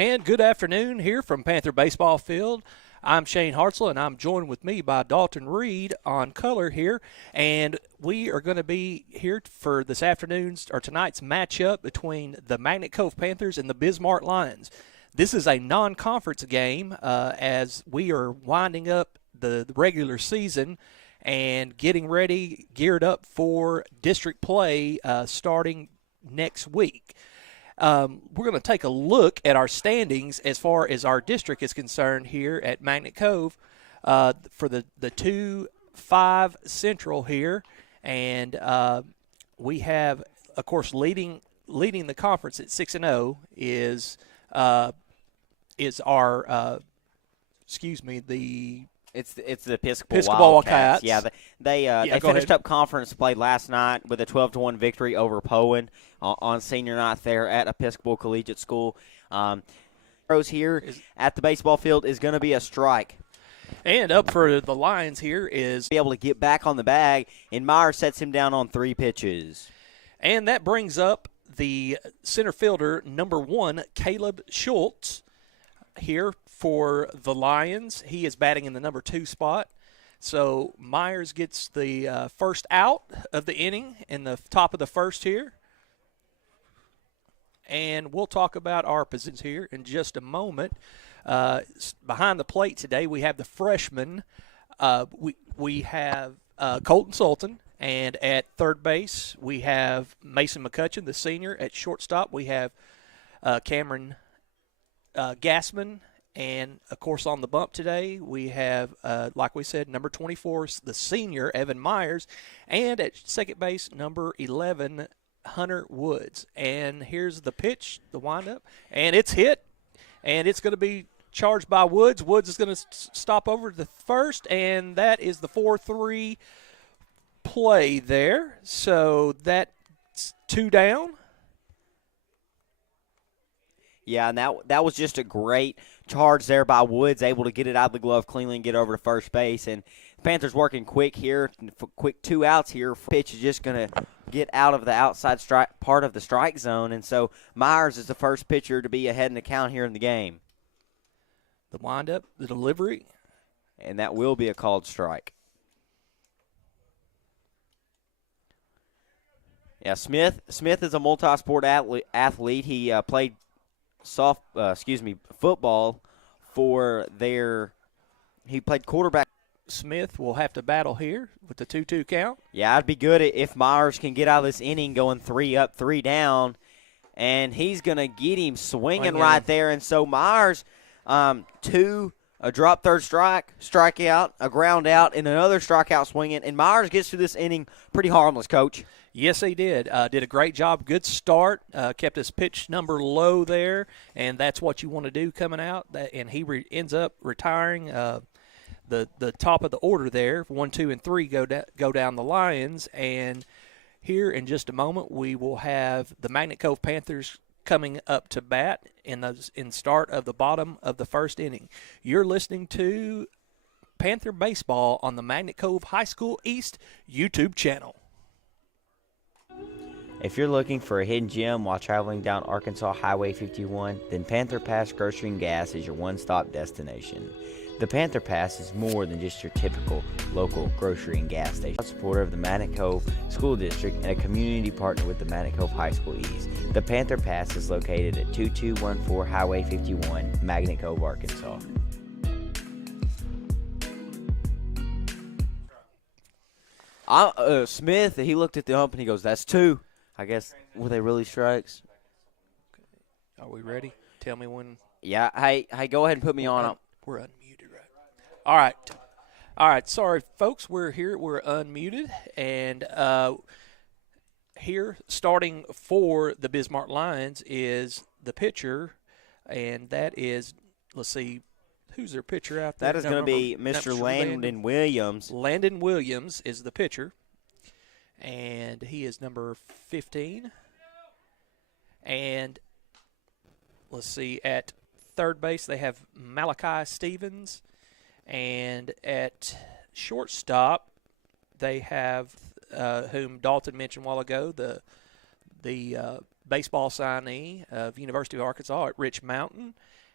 And good afternoon here from Panther Baseball Field. I'm Shane Hartzell, and I'm joined with me by Dalton Reed on color here. And we are going to be here for this afternoon's or tonight's matchup between the Magnet Cove Panthers and the Bismarck Lions. This is a non-conference game as we are winding up the regular season and getting ready, geared up for district play starting next week. We're going to take a look at our standings as far as our district is concerned here at Magnet Cove for the 2-5 Central here. And we have, of course, leading the conference at 6-0 is our the It's the Episcopal Wildcats. Yeah, they finished up conference play last night with a 12-1 victory over Poen on senior night there at Episcopal Collegiate School. Pros here at the baseball field is going to be a strike. And up for the Lions here is be able to get back on the bag, and Meyer sets him down on 3 pitches. And that brings up the center fielder, number 1, Caleb Schultz, here for the Lions. He is batting in the number 2 spot. So Myers gets the first out of the inning in the top of the first here. And we'll talk about our positions here in just a moment. Behind the plate today, we have the freshman. We have Colton Sultan. And at third base, we have Mason McCutcheon, the senior. At shortstop, we have Cameron Gassman. And, of course, on the bump today, we have, like we said, number 24, the senior, Evan Myers. And at second base, number 11, Hunter Woods. And here's the pitch, the windup. And it's hit. And it's going to be charged by Woods. Woods is going to stop over to the first. And that is the 4-3 play there. So that's 2 down. Yeah, and that was just a great charge there by Woods, able to get it out of the glove cleanly and get over to first base. And Panthers working quick here, quick 2 outs here. Pitch is just going to get out of the outside strike part of the strike zone, and so Myers is the first pitcher to be ahead in the count here in the game. The windup, the delivery. And that will be a called strike. Yeah, Smith is a multi-sport athlete. He played football for he played quarterback. Smith will have to battle here with the 2-2 count. Yeah, it'd be good if Myers can get out of this inning going 3 up, 3 down, and he's going to get him swinging right there. And so Myers, 2, a drop third strikeout, a ground out, and another strikeout swinging, and Myers gets through this inning pretty harmless, Coach. Yes, he did. Did a great job. Good start. Kept his pitch number low there, and that's what you want to do coming out. And he ends up retiring the top of the order there. 1, 2, and 3 go down the Lions. And here in just a moment, we will have the Magnet Cove Panthers coming up to bat in start of the bottom of the first inning. You're listening to Panther Baseball on the Magnet Cove High School East YouTube channel. If you're looking for a hidden gem while traveling down Arkansas Highway 51, then Panther Pass Grocery and Gas is your one-stop destination. The Panther Pass is more than just your typical local grocery and gas station. A supporter of the Magnet Cove School District and a community partner with the Magnet Cove High School East. The Panther Pass is located at 2214 Highway 51, Magnet Cove, Arkansas. Smith, he looked at the ump and he goes, "That's 2." I guess, were they really strikes? Are we ready? Tell me when. Yeah, hey, go ahead and put me on. We're unmuted, right? All right. Sorry, folks. We're here. We're unmuted. And here, starting for the Bismarck Lions, is the pitcher. And that is, let's see, who's their pitcher out there? That is going to be Mr. Landon Williams. Landon Williams is the pitcher. And he is number 15. And let's see, at third base they have Malachi Stevens. And at shortstop they have, whom Dalton mentioned a while ago, the baseball signee of University of Arkansas at Rich Mountain,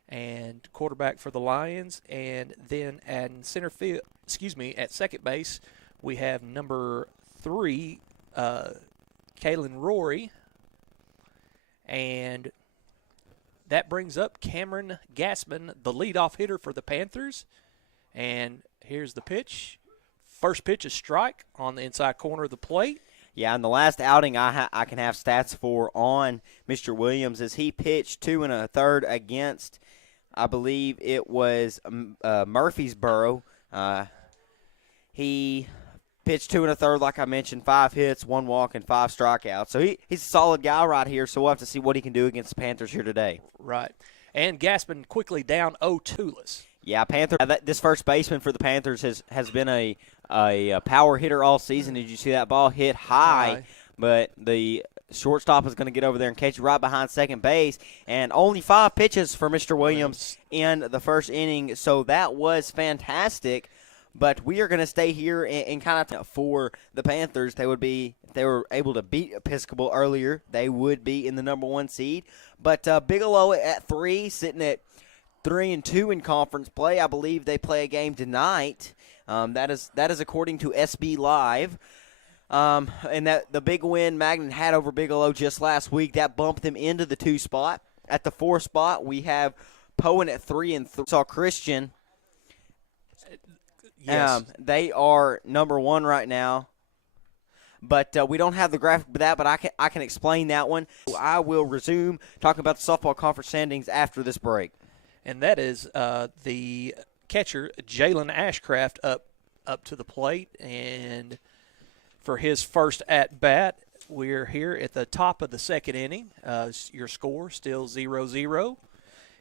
and quarterback for the Lions. And then at at second base, we have number 3, Kaylin Rory, and that brings up Cameron Gassman, the leadoff hitter for the Panthers. And here's the pitch. First pitch is strike on the inside corner of the plate. Yeah, in the last outing I can have stats for on Mr. Williams is he pitched 2 1/3 against, I believe it was Murfreesboro. He pitched 2 1/3, like I mentioned, 5 hits, 1 walk, and 5 strikeouts. So he's a solid guy right here, so we'll have to see what he can do against the Panthers here today. Right. And Gaspin quickly down 0-2-less. Yeah, this first baseman for the Panthers has been a power hitter all season. Did you see that ball hit high? But the shortstop is going to get over there and catch it right behind second base. And only 5 pitches for Mr. Williams in the first inning, so that was fantastic. But we are going to stay here and kind of for the Panthers. They would be, if they were able to beat Episcopal earlier, they would be in the number 1 seed. But Bigelow at 3, sitting at 3-2 in conference play. I believe they play a game tonight. That is according to SB Live. And that the big win Magnet had over Bigelow just last week, that bumped them into the 2 spot. At the 4 spot, we have Poen at 3-3. Saw Christian. Yes. They are number 1 right now. But we don't have the graphic for that, but I can explain that one. I will resume talking about the softball conference standings after this break. And that is the catcher, Jalen Ashcraft, up to the plate. And for his first at-bat, we're here at the top of the second inning. Your score still 0-0.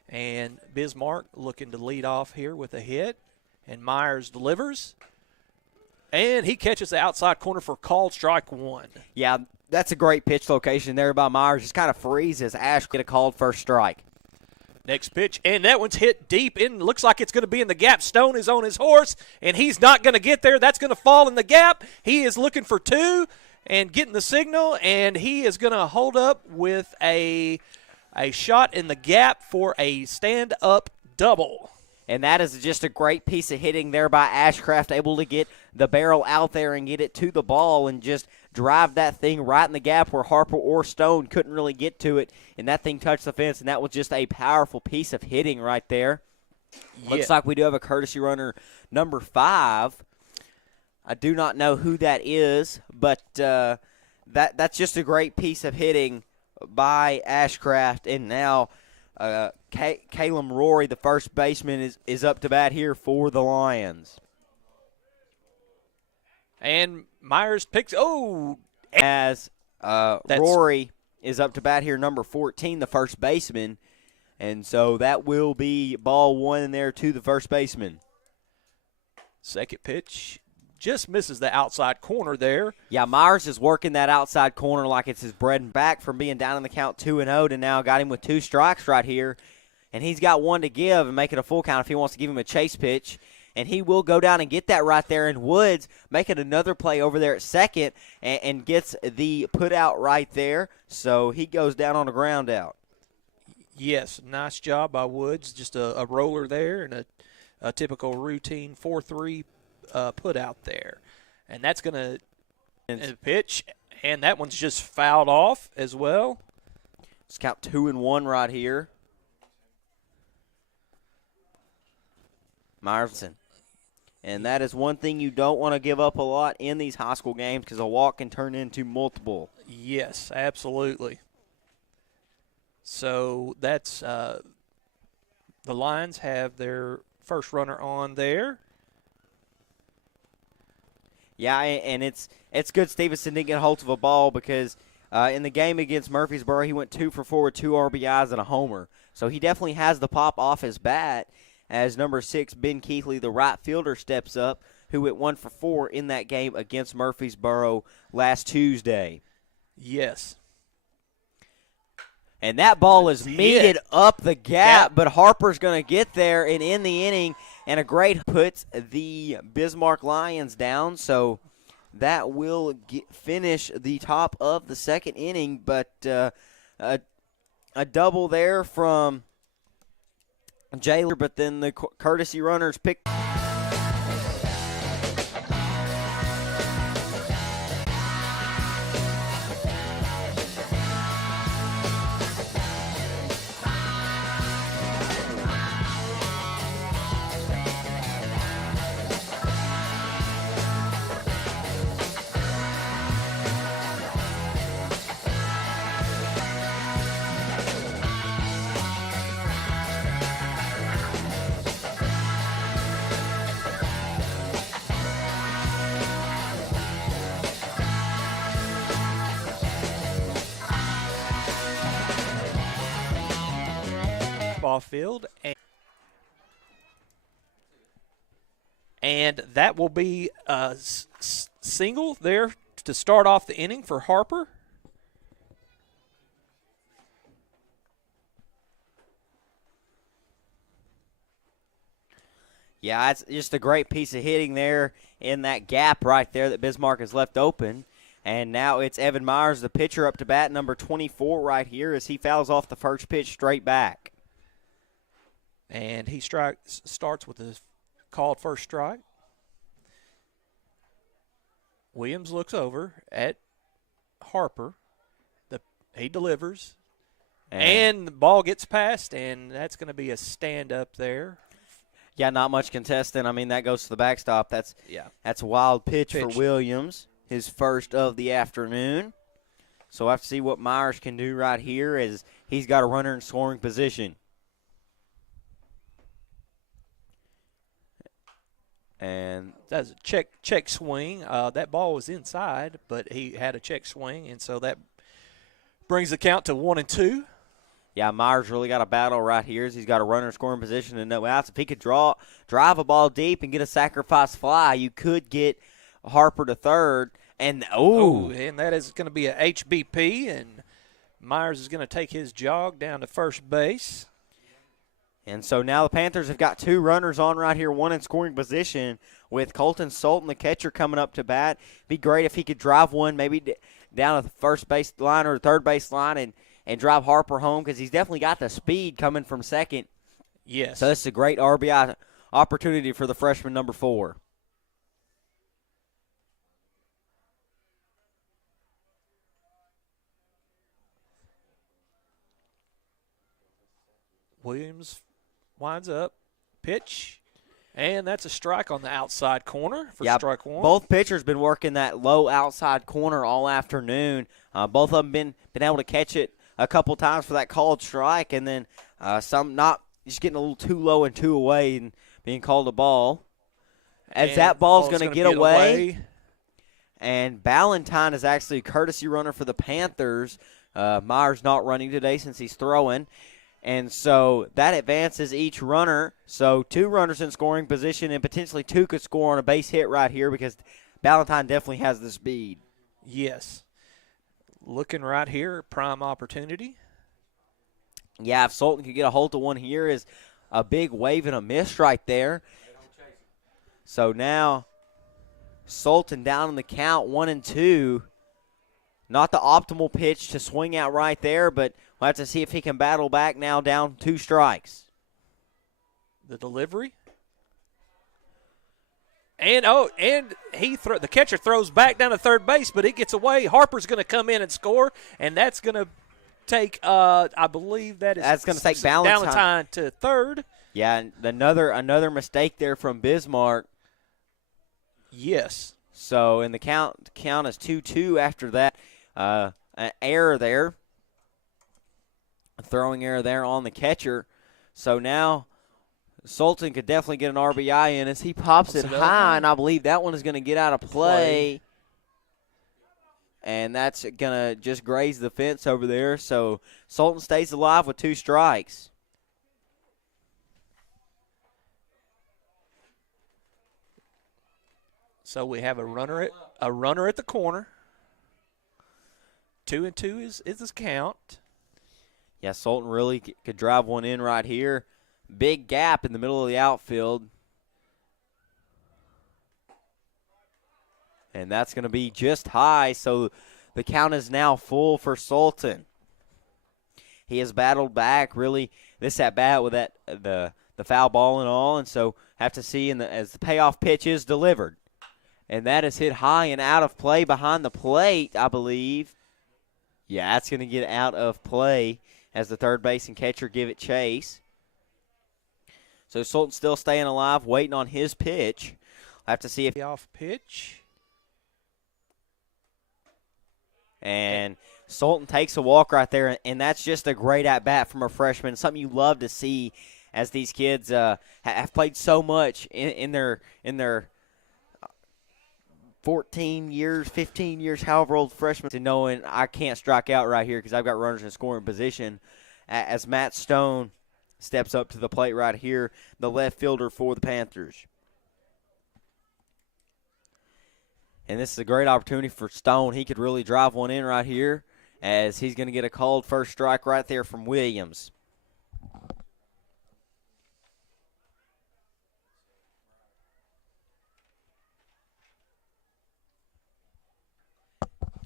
And Bismarck looking to lead off here with a hit. And Myers delivers. And he catches the outside corner for called strike 1. Yeah, that's a great pitch location there by Myers. Just kind of freezes Ash get a called first strike. Next pitch, and that one's hit deep in. Looks like it's going to be in the gap. Stone is on his horse, and he's not going to get there. That's going to fall in the gap. He is looking for 2 and getting the signal, and he is going to hold up with a shot in the gap for a stand-up double. And that is just a great piece of hitting there by Ashcraft, able to get the barrel out there and get it to the ball and just drive that thing right in the gap where Harper or Stone couldn't really get to it. And that thing touched the fence, and that was just a powerful piece of hitting right there. Yeah. Looks like we do have a courtesy runner, number 5. I do not know who that is, but that's just a great piece of hitting by Ashcraft. And now Caleb Rory, the first baseman, is up to bat here for the Lions. And Myers picks as Rory is up to bat here, number 14, the first baseman. And so that will be ball 1 in there to the first baseman. Second pitch just misses the outside corner there. Yeah, Myers is working that outside corner like it's his bread and back from being down in the count 2-0 to now got him with 2 strikes right here. And he's got 1 to give and make it a full count if he wants to give him a chase pitch. And he will go down and get that right there. And Woods making another play over there at second and gets the put out right there. So he goes down on a ground out. Yes, nice job by Woods. Just a roller there and a typical routine 4-3 put out there. And that's going to pitch. And that one's just fouled off as well. Let's count 2-1 right here. Myerson. And that is one thing you don't want to give up a lot in these high school games because a walk can turn into multiple. Yes, absolutely. So that's the Lions have their first runner on there. Yeah, and it's good Stevenson didn't get a hold of a ball because in the game against Murfreesboro, he went 2 for 4 with 2 RBIs and a homer. So he definitely has the pop off his bat. As number 6, Ben Keithley, the right fielder, steps up, who went 1 for 4 in that game against Murfreesboro last Tuesday. Yes. And that ball is meted up the gap, but Harper's going to get there and end the inning, and a great puts the Bismarck Lions down. So that will finish the top of the second inning, but a double there from Jailer, but then the courtesy runners pick. Ball field, and that will be a single there to start off the inning for Harper. Yeah, it's just a great piece of hitting there in that gap right there that Bismarck has left open. And now it's Evan Myers, the pitcher, up to bat, number 24 right here as he fouls off the first pitch straight back. And he starts with a called first strike. Williams looks over at Harper. He delivers. And the ball gets passed, and that's going to be a stand-up there. Yeah, not much contesting. I mean, that goes to the backstop. That's a wild pitch for Williams, his first of the afternoon. So we'll have to see what Myers can do right here as he's got a runner in scoring position. And that's a check swing. That ball was inside, but he had a check swing, and so that brings the count to 1-2. Yeah, Myers really got a battle right here as he's got a runner in scoring position and no outs. If he could drive a ball deep and get a sacrifice fly, you could get Harper to third. And and that is going to be a HBP, and Myers is going to take his jog down to first base. And so now the Panthers have got two runners on right here, one in scoring position with Colton Sultan, the catcher, coming up to bat. Be great if he could drive one maybe down to the first base line or third base line and drive Harper home because he's definitely got the speed coming from second. Yes. So this is a great RBI opportunity for the freshman, number 4. Williams winds up, pitch, and that's a strike on the outside corner for strike one. Both pitchers been working that low outside corner all afternoon. Both of them been able to catch it a couple times for that called strike, and then some not just getting a little too low and too away and being called a ball. As that ball's going to get away, and Ballantyne is actually a courtesy runner for the Panthers. Myers not running today since he's throwing. And so that advances each runner. So 2 runners in scoring position, and potentially 2 could score on a base hit right here because Ballantyne definitely has the speed. Yes. Looking right here, prime opportunity. Yeah, if Sultan could get a hold of one here is a big wave and a miss right there. So now Sultan down in the count, 1-2. Not the optimal pitch to swing out right there, but we'll have to see if he can battle back now down 2 strikes. The delivery. And the catcher throws back down to third base, but it gets away. Harper's going to come in and score, and that's going to take I believe that's going to take Ballantyne to third. Yeah, and another mistake there from Bismarck. Yes. So in the count is 2-2 after that. An error there. A throwing error there on the catcher. So now Sultan could definitely get an RBI in as he pops it high, and I believe that one is going to get out of play. And that's going to just graze the fence over there. So Sultan stays alive with 2 strikes. So we have a runner at the corner. 2-2 is his count. Yeah, Sultan really could drive one in right here. Big gap in the middle of the outfield. And that's going to be just high, so the count is now full for Sultan. he has battled back really this at bat with that the foul ball and all, and so have to see as the payoff pitch is delivered. And that is hit high and out of play behind the plate, I believe. Yeah, that's going to get out of play as the third base and catcher give it chase. So Sultan still staying alive, waiting on his pitch. I'll have to see if Off pitch. And Sultan takes a walk right there, and that's just a great at-bat from a freshman, something you love to see as these kids have played so much in their 14 years, 15 years, however old freshmen, to knowing I can't strike out right here because I've got runners in scoring position as Matt Stone steps up to the plate right here, the left fielder for the Panthers. And this is a great opportunity for Stone. He could really drive one in right here as he's going to get a called first strike right there from Williams.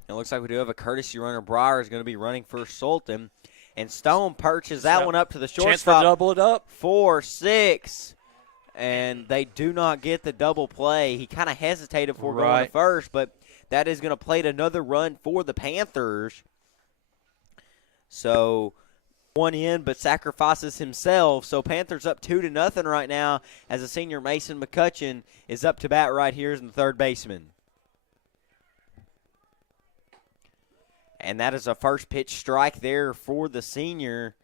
It looks like we do have a courtesy runner. Breyer is going to be running for Sultan. And Stone perches that one up to the shortstop. Chance for double it up. 4-6. And they do not get the double play. He kind of hesitated before going to first, but that is going to plate another run for the Panthers. So one in, but sacrifices himself. So Panthers up 2-0 right now as the senior Mason McCutcheon is up to bat right here as the third baseman. And that is a first pitch strike there for the senior.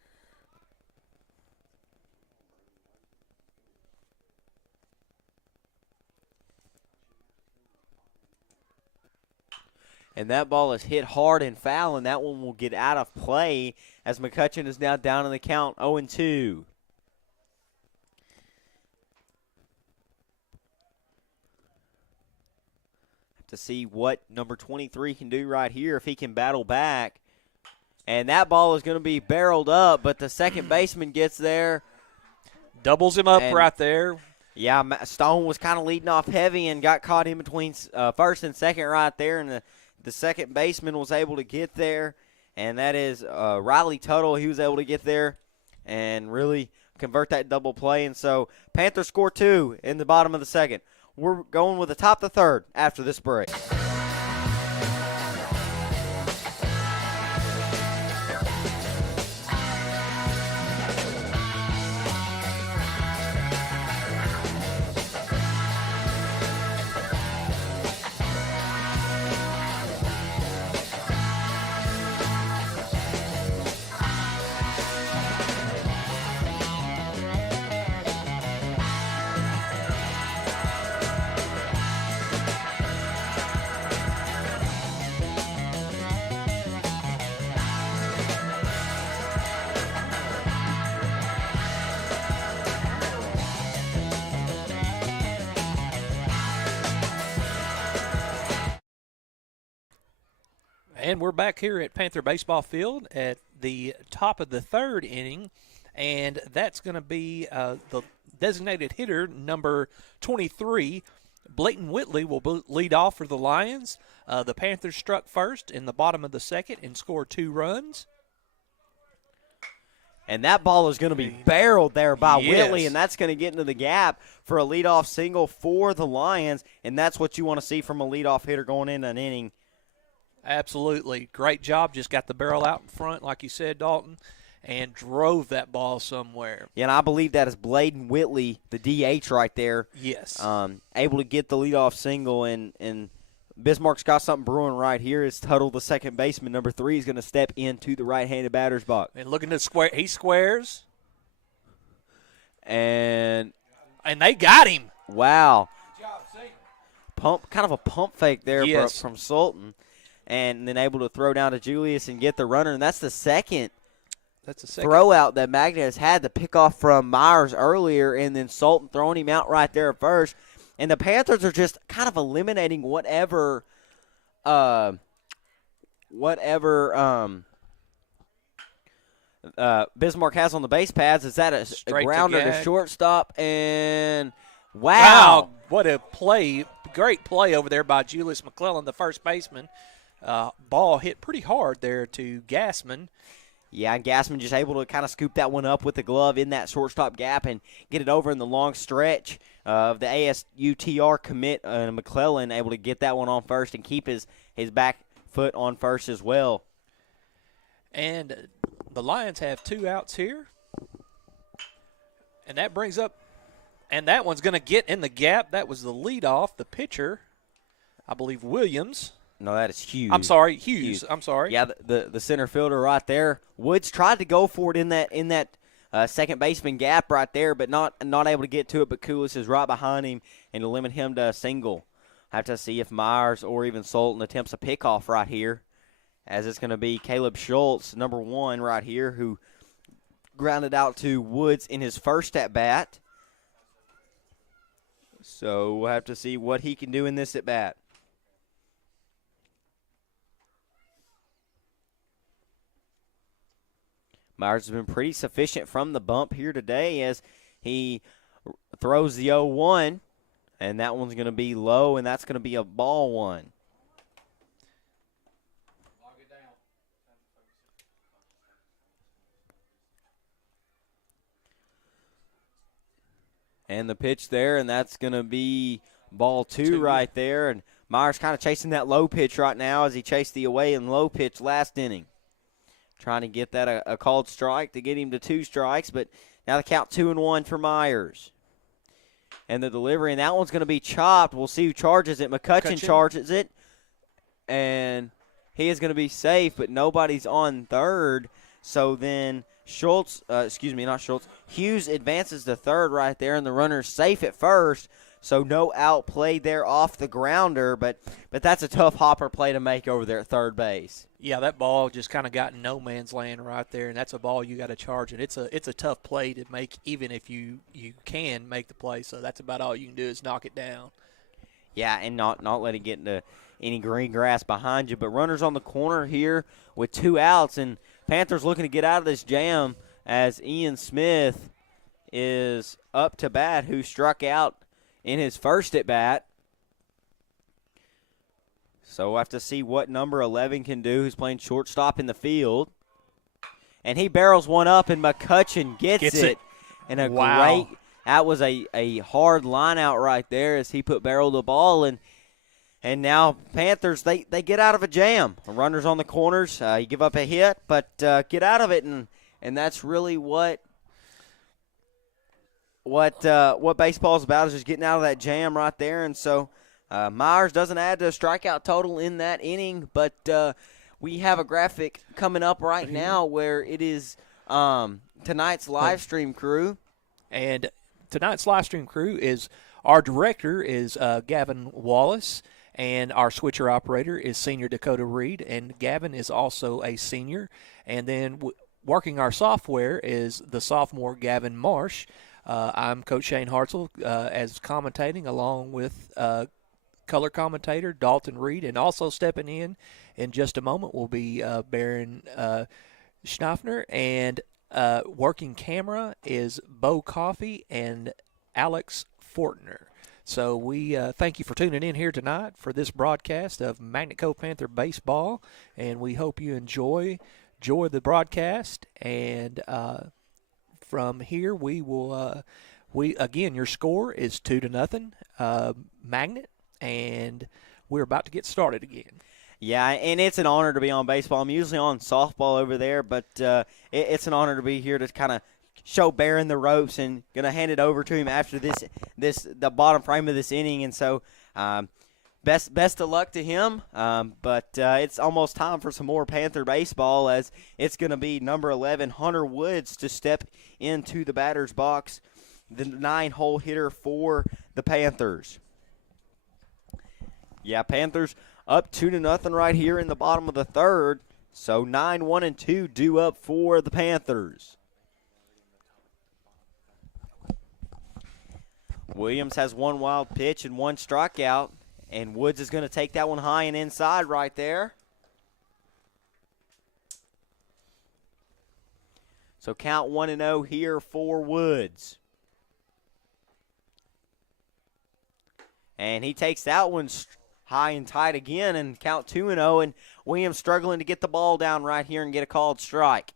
And that ball is hit hard and foul, and that one will get out of play as McCutcheon is now down in the count 0-2. To see what number 23 can do right here if he can battle back. And that ball is going to be barreled up, but the second baseman gets there. Doubles him up right there. Yeah, Stone was kind of leading off heavy and got caught in between first and second right there, and the second baseman was able to get there, and that is Riley Tuttle. He was able to get there and really convert that double play. And so Panthers score 2 in the bottom of the second. We're going with the top of the third after this break. And we're back here at Panther Baseball Field at the top of the third inning, and that's going to be the designated hitter, number 23. Blayton Whitley will lead off for the Lions. The Panthers struck first in the bottom of the second and scored 2 runs. And that ball is going to be barreled there by Whitley, and that's going to get into the gap for a leadoff single for the Lions, and that's what you want to see from a leadoff hitter going into an inning. Absolutely. Great job. Just got the barrel out in front, like you said, Dalton, and drove that ball somewhere. Yeah, and I believe that is Blayton Whitley, the DH right there. Yes. Able to get the leadoff single, and Bismarck's got something brewing right here. It's Tuttle, the second baseman, number 3, is going to step into the right-handed batter's box. And looking to square, he squares. And they got him. Wow. Kind of a pump fake there from Sultan. And then able to throw down to Julius and get the runner. And that's the second throw out that Magnet has had to pick off from Myers earlier, and then Sultan throwing him out right there at first. And the Panthers are just kind of eliminating whatever Bismarck has on the base pads. Is that a grounder to shortstop? And wow. What a play. Great play over there by Julius McClellan, the first baseman. Ball hit pretty hard there to Gassman. Yeah, and Gassman just able to kind of scoop that one up with the glove in that shortstop gap and get it over in the long stretch of the ASUTR commit. McClellan able to get that one on first and keep his back foot on first as well. And the Lions have 2 outs here. And that brings up, and that one's going to get in the gap. That was the leadoff, the pitcher, I believe Williams. No, that is Hughes. I'm sorry, Hughes. I'm sorry. Yeah, the center fielder right there. Woods tried to go for it in that second baseman gap right there, but not able to get to it. But Koulis is right behind him and to limit him to a single. Have to see if Myers or even Sultan attempts a pickoff right here, as it's going to be Caleb Schultz, number 1 right here, who grounded out to Woods in his first at bat. So we'll have to see what he can do in this at bat. Myers has been pretty sufficient from the bump here today as he throws the 0-1, and that one's going to be low, and that's going to be a ball one. And the pitch there, and that's going to be ball 2 right there. And Myers kind of chasing that low pitch right now as he chased the away and low pitch last inning. Trying to get that a called strike to get him to 2 strikes, but now the count 2-1 for Myers. And the delivery, and that one's going to be chopped. We'll see who charges it. McCutcheon charges it, and he is going to be safe, but nobody's on third. So then Hughes advances to third right there, and the runner's safe at first. So no out play there off the grounder, but that's a tough hopper play to make over there at third base. Yeah, that ball just kind of got in no man's land right there, and that's a ball you got to charge it. It's a tough play to make, even if you can make the play. So that's about all you can do is knock it down. Yeah, and not let it get into any green grass behind you. But runners on the corner here with 2 outs, and Panthers looking to get out of this jam as Ian Smith is up to bat, who struck out in his first at bat. So we'll have to see what number 11 can do, who's playing shortstop in the field. And he barrels one up, and McCutcheon gets it. And a great, that was a hard line out right there as he barreled the ball. And now Panthers, they get out of a jam. The runners on the corners, you give up a hit, but get out of it. And that's really what baseball is about, is just getting out of that jam right there. And so Myers doesn't add to a strikeout total in that inning, but we have a graphic coming up right now where it is tonight's live stream crew. And tonight's live stream crew is our director is Gavin Wallace, and our switcher operator is senior Dakota Reed, and Gavin is also a senior. And then working our software is the sophomore Gavin Marsh. I'm Coach Shane Hartzell as commentating, along with color commentator Dalton Reed, and also stepping in just a moment will be Baron Schnaffner, and working camera is Bo Coffey and Alex Fortner. So we thank you for tuning in here tonight for this broadcast of Magnet Cove Panther baseball, and we hope you enjoy the broadcast. And from here, we will again, your score is 2-0, Magnet, and we're about to get started again. Yeah, and it's an honor to be on baseball. I'm usually on softball over there, but it's an honor to be here to kind of show Barron the ropes, and going to hand it over to him after the bottom frame of this inning. And so best of luck to him, but it's almost time for some more Panther baseball, as it's going to be number 11, Hunter Woods, to step into the batter's box, the 9-hole hitter for the Panthers. Yeah, Panthers up 2-0 right here in the bottom of the third. So 9-1-2 due up for the Panthers. Williams has 1 wild pitch and 1 strikeout, and Woods is going to take that one high and inside right there. So count 1-0 here for Woods. And he takes that one high and tight again, and count 2-0, and Williams struggling to get the ball down right here and get a called strike.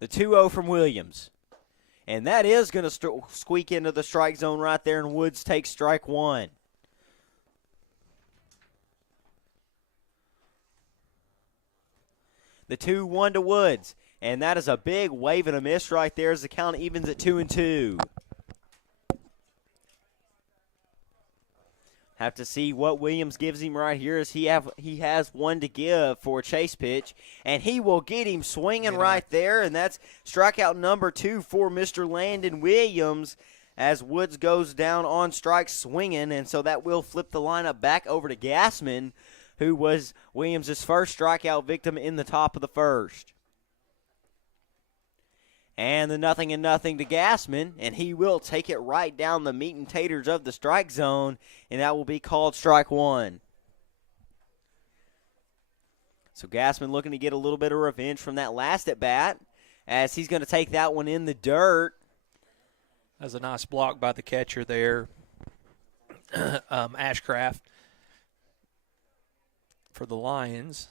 The 2-0 from Williams. And that is going to squeak into the strike zone right there, and Woods takes strike one. The 2-1 to Woods. And that is a big wave and a miss right there as the count evens at 2-2. Have to see what Williams gives him right here as he has one to give for a chase pitch. And he will get him swinging right there. And that's strikeout number 2 for Mr. Landon Williams as Woods goes down on strike swinging. And so that will flip the lineup back over to Gassman, who was Williams' first strikeout victim in the top of the first. And the 0-0 to Gassman, and he will take it right down the meat and taters of the strike zone, and that will be called strike one. So Gassman looking to get a little bit of revenge from that last at-bat, as he's going to take that one in the dirt. That's a nice block by the catcher there, Ashcraft, for the Lions.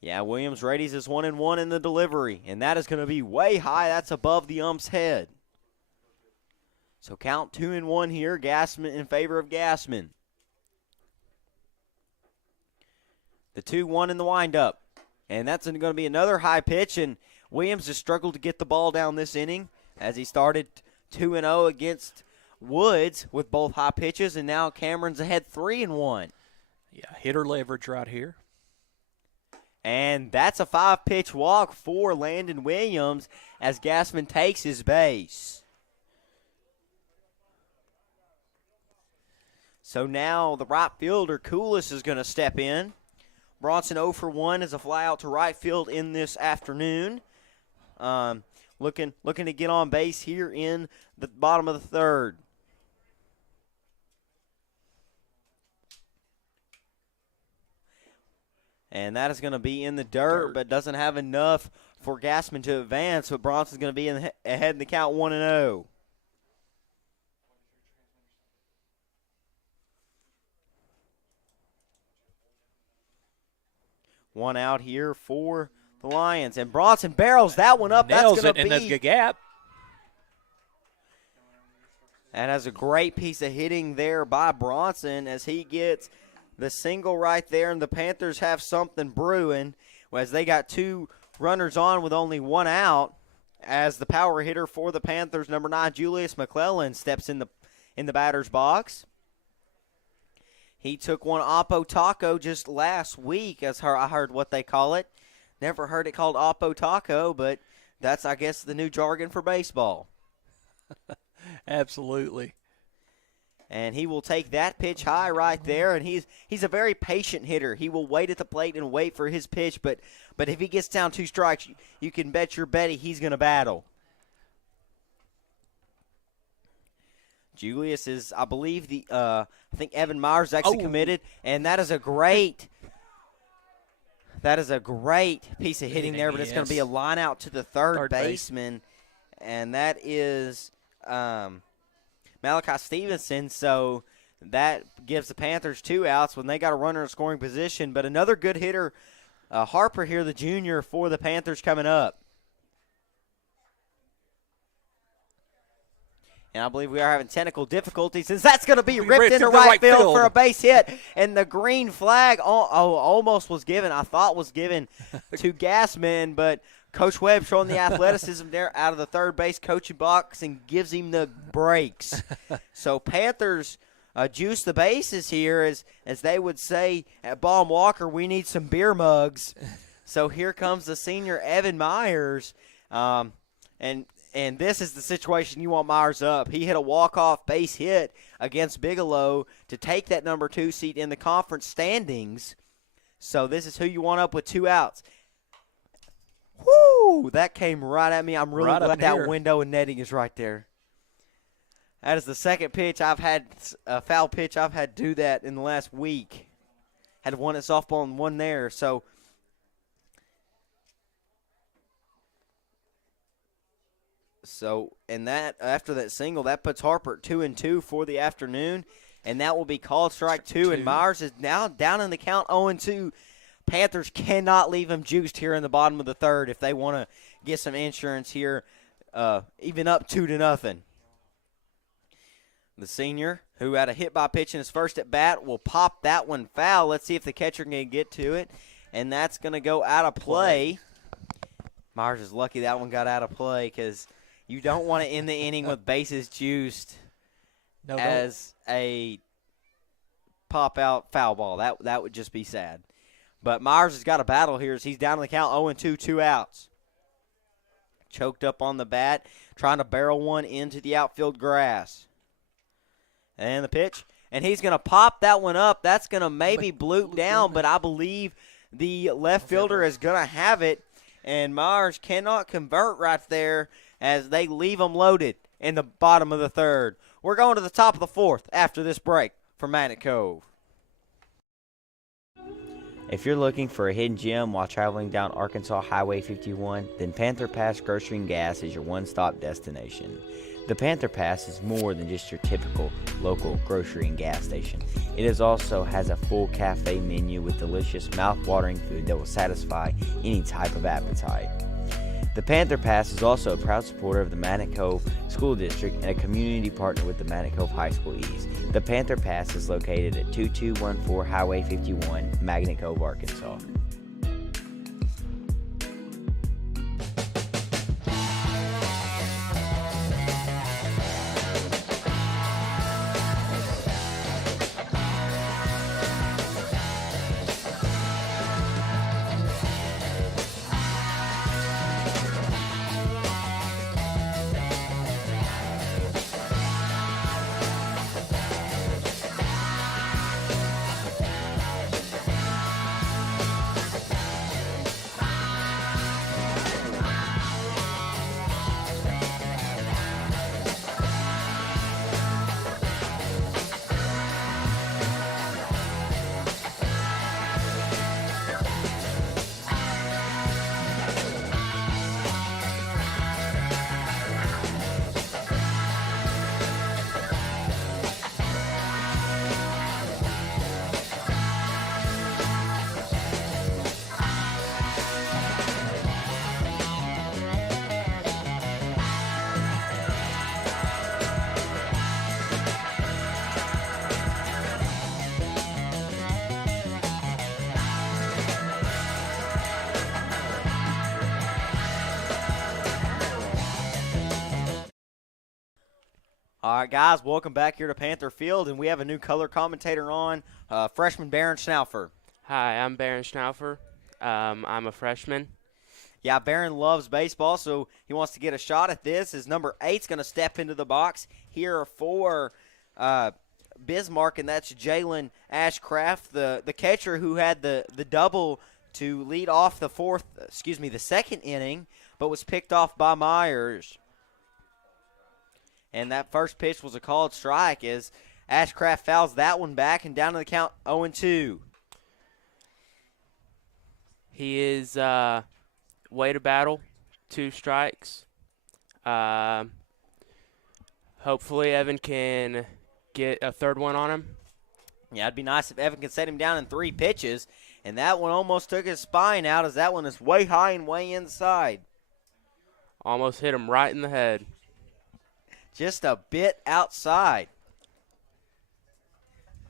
Yeah, Williams readies his 1-1 in the delivery, and that is going to be way high. That's above the ump's head. So count 2-1 here, Gassman in favor of Gassman. The 2-1 in the windup, and that's going to be another high pitch, and Williams has struggled to get the ball down this inning as he started 2-0 against Woods with both high pitches, and now Cameron's ahead 3-1. Yeah, hitter leverage right here. And that's a 5-pitch walk for Landon Williams as Gassman takes his base. So now the right fielder, Coolis, is going to step in. Bronson 0 for 1 is a fly out to right field in this afternoon. Looking to get on base here in the bottom of the third. And that is going to be in the dirt, but doesn't have enough for Gassman to advance. So Bronson's going to be ahead in the count 1-0. One out here for the Lions. And Bronson barrels that one up. Nails That's going it to be in the gap. And has a great piece of hitting there by Bronson as he gets the single right there, and the Panthers have something brewing as they got 2 runners on with only 1 out as the power hitter for the Panthers, number 9, Julius McClellan, steps in the batter's box. He took one Oppo Taco just last week, as I heard what they call it. Never heard it called Oppo Taco, but that's, I guess, the new jargon for baseball. Absolutely. And he will take that pitch high right there, and he's a very patient hitter. He will wait at the plate and wait for his pitch, but if he gets down 2 strikes, you can bet your Betty he's going to battle. Julius is, I believe, I think Evan Myers actually committed, and that is a great piece of hitting there, but it's going to be a line out to the third baseman, and that is Malachi Stevenson, so that gives the Panthers 2 outs when they got a runner in scoring position. But another good hitter, Harper here, the junior for the Panthers coming up. And I believe we are having technical difficulties since that's going to be ripped into right field for a base hit. And the green flag almost was given, I thought was given to Gassman, but Coach Webb showing the athleticism there out of the third base coaching box and gives him the breaks. So Panthers juice the bases here, as they would say at Baum Walker, we need some beer mugs. So here comes the senior Evan Myers, and this is the situation you want Myers up. He hit a walk-off base hit against Bigelow to take that number 2 seat in the conference standings. So this is who you want up with 2 outs. Whoo! That came right at me. I'm really glad that window and netting is right there. That is the second pitch I've had, a foul pitch I've had to do that in the last week. Had one at softball and one there. So and that after that single, that puts Harper at 2-2 for the afternoon, and that will be called strike 2. And Myers is now down in the count 0-2. Panthers cannot leave him juiced here in the bottom of the third if they want to get some insurance here, even up 2-0. The senior, who had a hit by pitch in his first at bat, will pop that one foul. Let's see if the catcher can get to it, and that's going to go out of play. Myers is lucky that one got out of play because you don't want to end the inning with bases juiced as a pop-out foul ball. That would just be sad. But Myers has got a battle here as he's down in the count 0-2, 2 outs. Choked up on the bat, trying to barrel one into the outfield grass. And the pitch. And he's going to pop that one up. That's going to maybe bloop down, but I believe the left fielder is going to have it. And Myers cannot convert right there as they leave him loaded in the bottom of the third. We're going to the top of the fourth after this break from Magnet Cove. If you're looking for a hidden gem while traveling down Arkansas Highway 51, then Panther Pass Grocery and Gas is your one-stop destination. The Panther Pass is more than just your typical local grocery and gas station. It also has a full cafe menu with delicious, mouth-watering food that will satisfy any type of appetite. The Panther Pass is also a proud supporter of the Magnet Cove School District and a community partner with the Magnet Cove High School East. The Panther Pass is located at 2214 Highway 51, Magnet Cove, Arkansas. All right, guys, welcome back here to Panther Field, and we have a new color commentator on, freshman Barron Schnaufer. Hi, I'm Barron Schnaufer. I'm a freshman. Yeah, Barron loves baseball, so he wants to get a shot at this. His number 8's going to step into the box here for Bismarck, and that's Jalen Ashcraft, the catcher who had the double to lead off the second inning, but was picked off by Myers. And that first pitch was a called strike as Ashcraft fouls that one back and down to the count 0-2. He is way to battle, 2 strikes. Hopefully Evan can get a third one on him. Yeah, it'd be nice if Evan could set him down in 3 pitches. And that one almost took his spine out as that one is way high and way inside. Almost hit him right in the head. Just a bit outside.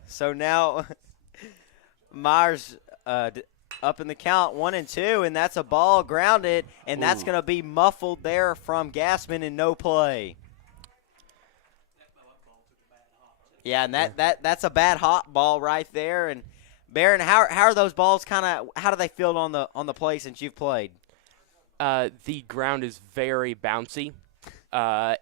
So now Myers up in the count 1-2, and that's a ball grounded, and that's going to be muffled there from Gassman in no play. Yeah, and that's a bad hot ball right there. And Barron, how are those balls how do they feel on the play since you've played? The ground is very bouncy.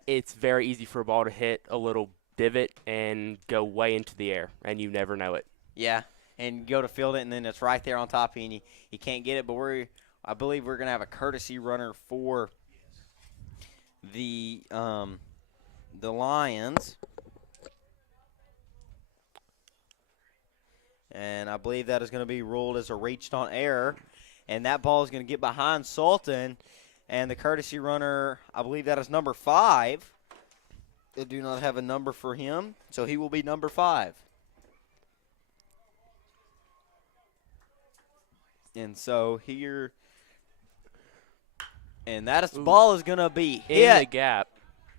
It's very easy for a ball to hit a little divot and go way into the air, and you never know it. Yeah, and go to field it, and then it's right there on top of you, and you can't get it. But I believe we're going to have a courtesy runner for the Lions. And I believe that is going to be ruled as a reached on error. And that ball is going to get behind Sultan. And the courtesy runner, I believe that is number 5. They do not have a number for him, so he will be number 5. And so here, and ball is going to be hit. In the gap.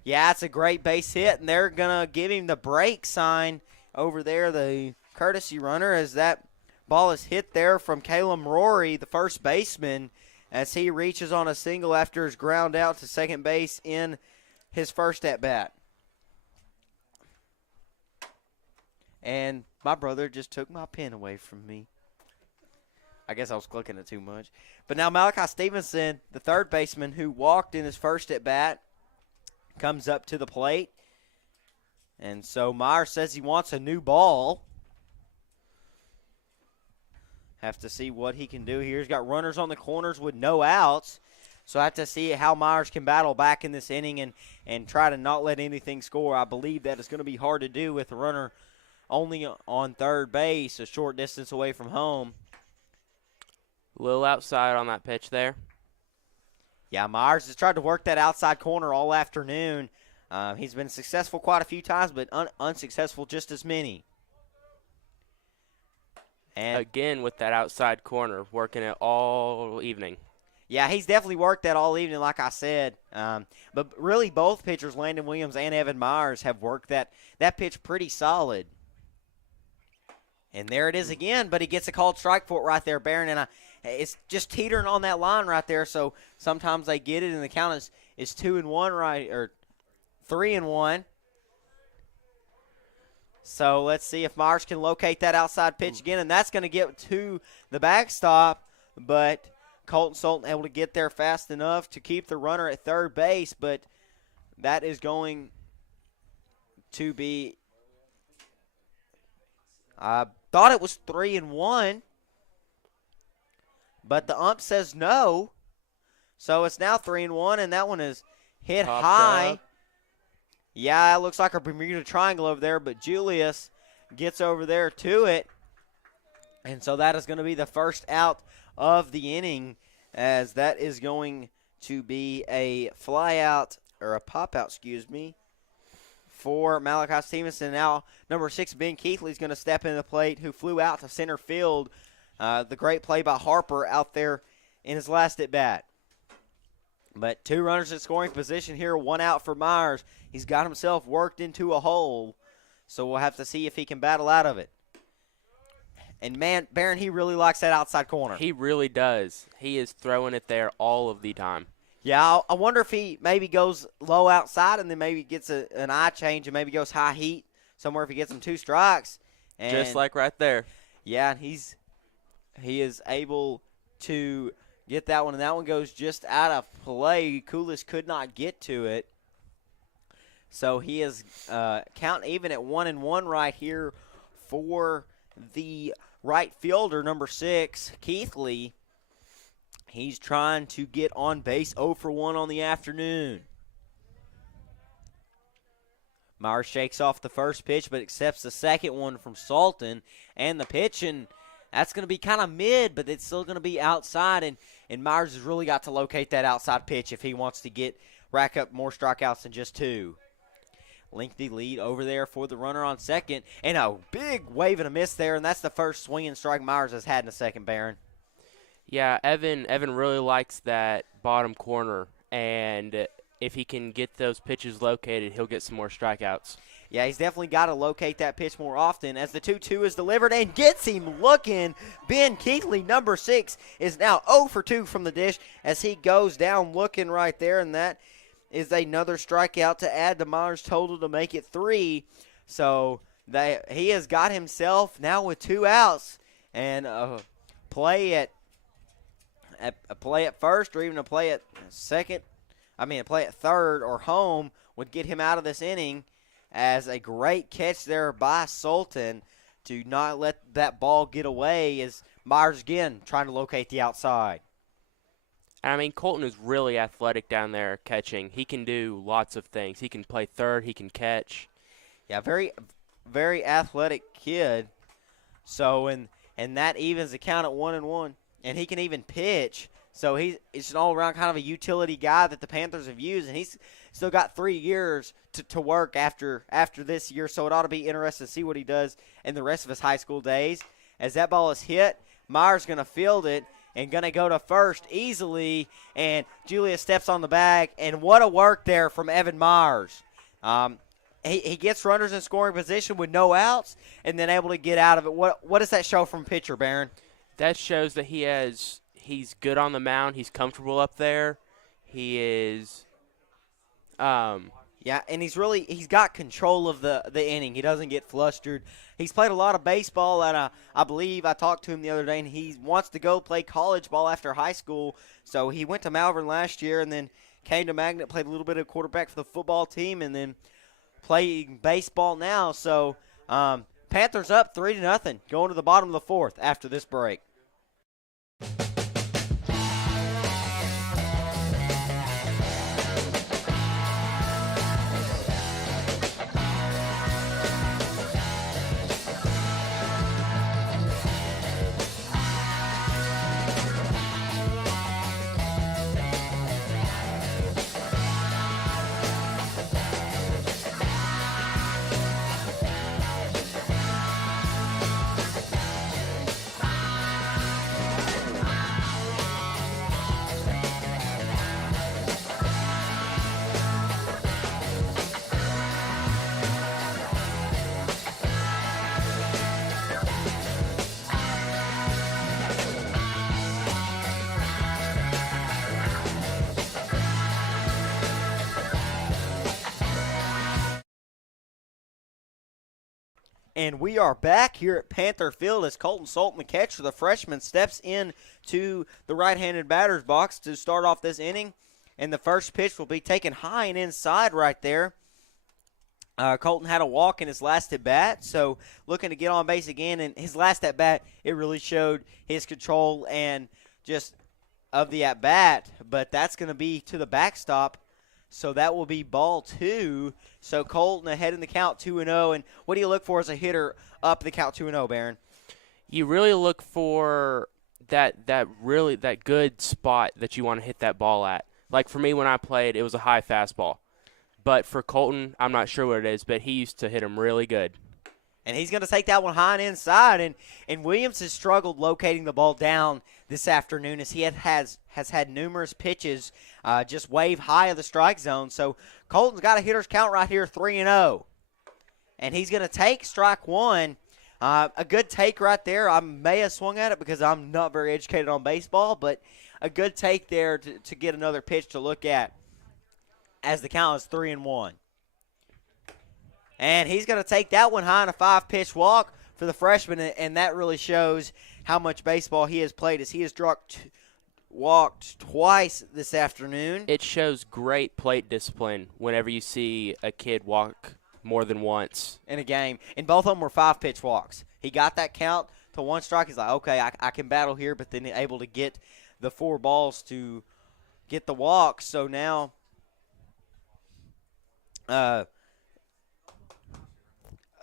Yeah, it's a great base hit, and they're going to give him the break sign over there, the courtesy runner, as that ball is hit there from Caleb Rory, the first baseman, as he reaches on a single after his ground out to second base in his first at-bat. And my brother just took my pen away from me. I guess I was clicking it too much. But now Malachi Stevenson, the third baseman who walked in his first at-bat, comes up to the plate. And so Myers says he wants a new ball. Have to see what he can do here. He's got runners on the corners with no outs. So I have to see how Myers can battle back in this inning and try to not let anything score. I believe that is going to be hard to do with the runner only on third base, a short distance away from home. A little outside on that pitch there. Yeah, Myers has tried to work that outside corner all afternoon. He's been successful quite a few times, but unsuccessful just as many. And again with that outside corner, working it all evening. yeah, he's definitely worked that all evening, like I said. But really, both pitchers, Landon Williams and Evan Myers, have worked that pitch pretty solid. And there it is again, but he gets a called strike for it right there, Barron. And it's just teetering on that line right there. So sometimes they get it, and the count is 2-1 right, or 3-1. So let's see if Myers can locate that outside pitch again, and that's going to get to the backstop. But Colton Sultan able to get there fast enough to keep the runner at third base, but that is going to be, I thought it was 3-1, but the ump says no. So it's now 3-1, and that one is hit Popped high. up. Yeah, it looks like a Bermuda Triangle over there, but Julius gets over there to it. And so that is going to be the first out of the inning, as that is going to be a fly out, or a pop out, excuse me, for Malachi Stevenson. Now, number 6, Ben Keithley, is going to step into the plate, who flew out to center field. The great play by Harper out there in his last at bat. But 2 runners in scoring position here, 1 out for Myers. He's got himself worked into a hole, so we'll have to see if he can battle out of it. And, man, Barron, he really likes that outside corner. He really does. He is throwing it there all of the time. Yeah, I wonder if he maybe goes low outside and then maybe gets an eye change and maybe goes high heat somewhere if he gets him 2 strikes. And Just like right there. yeah, he is able to get that one, and that one goes just out of play. Coolis could not get to it. So he is counting even at 1-1 right here for the right fielder, number 6, Keithley. He's trying to get on base 0 for 1 on the afternoon. Myers shakes off the first pitch, but accepts the second one from Sultan. And the pitch, and that's going to be kind of mid, but it's still going to be outside. And Myers has really got to locate that outside pitch if he wants to rack up more strikeouts than just 2. Lengthy lead over there for the runner on second. And a big wave and a miss there, and that's the first swinging strike Myers has had in a second, Barron. Yeah, Evan really likes that bottom corner, and if he can get those pitches located, he'll get some more strikeouts. Yeah, he's definitely got to locate that pitch more often as the 2-2 is delivered and gets him looking. Ben Keithley, number 6, is now 0 for 2 from the dish as he goes down looking right there, and that is another strikeout to add to Myers' total to make it 3. So he has got himself now with 2 outs, and a play at first, or even a play at second. A play at third or home would get him out of this inning, as a great catch there by Sultan to not let that ball get away, as Myers again trying to locate the outside. Colton is really athletic down there catching. He can do lots of things. He can play third. He can catch. Yeah, very, very athletic kid. So, and that evens the count at 1-1. And he can even pitch. So it's an all-around kind of a utility guy that the Panthers have used. And he's still got 3 years to work after this year. So it ought to be interesting to see what he does in the rest of his high school days. As that ball is hit, Myers going to field it. and going to go to first easily. And Julius steps on the bag, and what a work there from Evan Myers. He gets runners in scoring position with no outs and then able to get out of it. What does that show from pitcher, Barron? That shows that he's good on the mound. He's comfortable up there. He is Yeah, and he's got control of the inning. He doesn't get flustered. He's played a lot of baseball, and I believe I talked to him the other day, and he wants to go play college ball after high school. So he went to Malvern last year and then came to Magnet, played a little bit of quarterback for the football team, and then playing baseball now. So Panthers up 3-0, going to the bottom of the fourth after this break. And we are back here at Panther Field as Colton Sultan, the catcher, the freshman, steps in to the right-handed batter's box to start off this inning. And the first pitch will be taken high and inside right there. Colton had a walk in his last at-bat, so looking to get on base again. And his last at-bat, it really showed his control and just of the at-bat. But that's going to be to the backstop. So that will be ball 2. So Colton ahead in the count 2-0. And what do you look for as a hitter up the count 2-0, Barron? You really look for that good spot that you want to hit that ball at. Like for me when I played, it was a high fastball. But for Colton, I'm not sure what it is, but he used to hit him really good. And he's going to take that one high and inside. And Williams has struggled locating the ball down this afternoon as he has had numerous pitches just wave high of the strike zone. So Colton's got a hitter's count right here, 3-0. And he's going to take strike one. A good take right there. I may have swung at it because I'm not very educated on baseball, but a good take there to get another pitch to look at as the count is 3-1. And he's going to take that one high on a 5-pitch walk for the freshman, and that really shows how much baseball he has played as he has walked twice this afternoon. It shows great plate discipline whenever you see a kid walk more than once in a game. And both of them were 5-pitch walks. He got that count to 1 strike. He's like, okay, I can battle here, but then able to get the 4 balls to get the walk. So now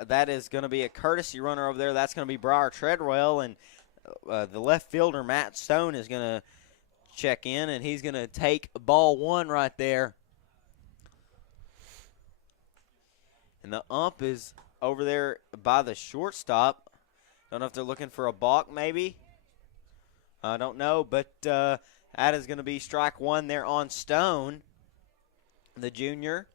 that is going to be a courtesy runner over there. That's going to be Briar Treadwell, and the left fielder, Matt Stone, is going to check in, and he's going to take ball 1 right there. And the ump is over there by the shortstop. Don't know if they're looking for a balk maybe. I don't know, but that is going to be strike 1 there on Stone, the junior,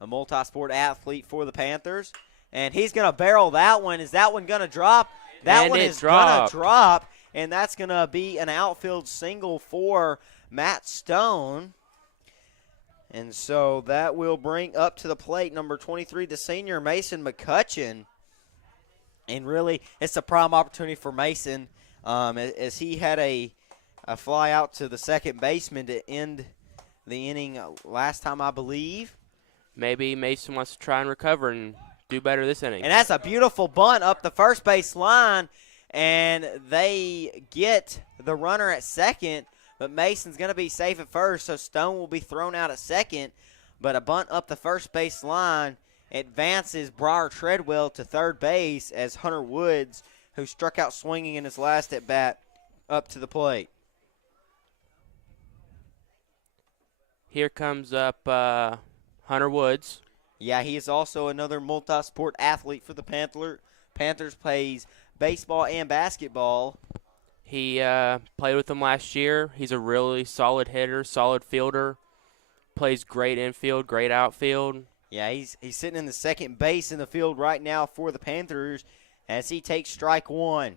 a multi-sport athlete for the Panthers. And he's going to barrel that one. Is that one going to drop? That one is going to drop, and that's going to be an outfield single for Matt Stone. And so that will bring up to the plate number 23, the senior, Mason McCutcheon. And really, it's a prime opportunity for Mason as he had a fly out to the second baseman to end the inning last time, I believe. Maybe Mason wants to try and recover and do better this inning. And that's a beautiful bunt up the first base line, and they get the runner at second, but Mason's going to be safe at first, so Stone will be thrown out at second. But a bunt up the first base line advances Briar Treadwell to third base as Hunter Woods, who struck out swinging in his last at-bat, up to the plate. Here comes up Hunter Woods. Yeah, he is also another multi-sport athlete for the Panthers, plays baseball and basketball. He played with him last year. He's a really solid hitter, solid fielder. Plays great infield, great outfield. Yeah, he's sitting in the second base in the field right now for the Panthers as he takes strike one.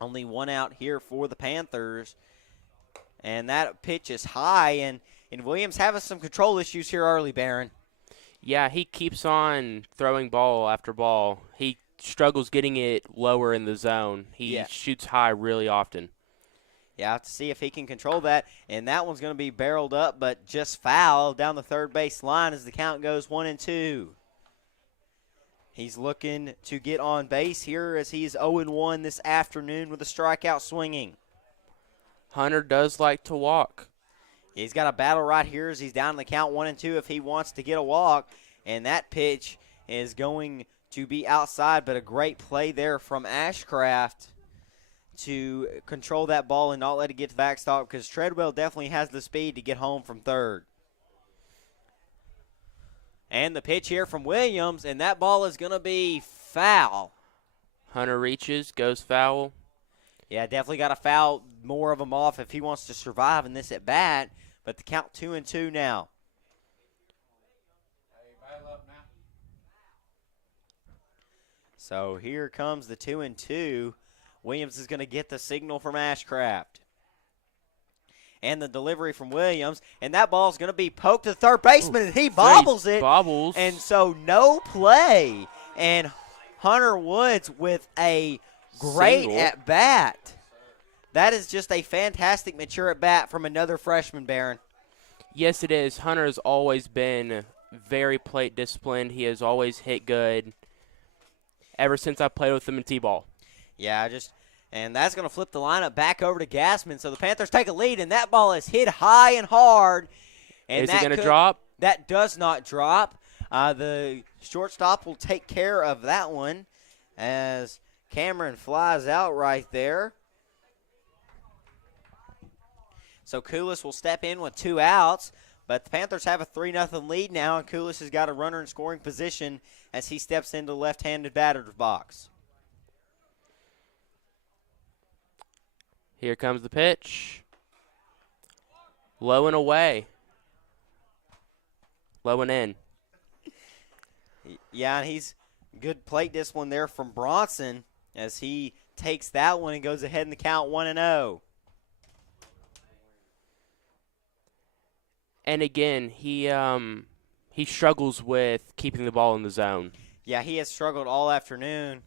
Only one out here for the Panthers. And that pitch is high, and Williams having some control issues here early, Barron. Yeah, he keeps on throwing ball after ball. He struggles getting it lower in the zone. He shoots high really often. Yeah, have to see if he can control that. And that one's going to be barreled up, but just foul down the third base line as the count goes 1-2. He's looking to get on base here as he's 0-1 this afternoon with a strikeout swinging. Hunter does like to walk. He's got a battle right here as he's down in the count 1-2 if he wants to get a walk. And that pitch is going to be outside, but a great play there from Ashcraft to control that ball and not let it get to backstop because Treadwell definitely has the speed to get home from third. And the pitch here from Williams, and that ball is going to be foul. Hunter reaches, goes foul. Yeah, definitely got to foul more of them off if he wants to survive in this at bat, but the count 2-2 now. So here comes the 2-2. Williams is going to get the signal from Ashcraft. And the delivery from Williams. And that ball is going to be poked to the third baseman, and he bobbles it. Bobbles. And so no play. And Hunter Woods with a great Single. at-bat. That is just a fantastic mature at-bat from another freshman, Barron. Yes, it is. Hunter has always been very plate disciplined. He has always hit good ever since I played with him in T-ball. Yeah, and that's going to flip the lineup back over to Gassman. So the Panthers take a lead, and that ball is hit high and hard. And Is it going to drop? That does not drop. The shortstop will take care of that one as Cameron flies out right there. So Koulis will step in with 2 outs, but the Panthers have a 3-0 lead now, and Koulis has got a runner in scoring position as he steps into the left-handed batter's box. Here comes the pitch. Low and away. Low and in. Yeah, and he's good plate discipline there from Bronson as he takes that one and goes ahead in the count 1-0. And again, he struggles with keeping the ball in the zone. Yeah, he has struggled all afternoon.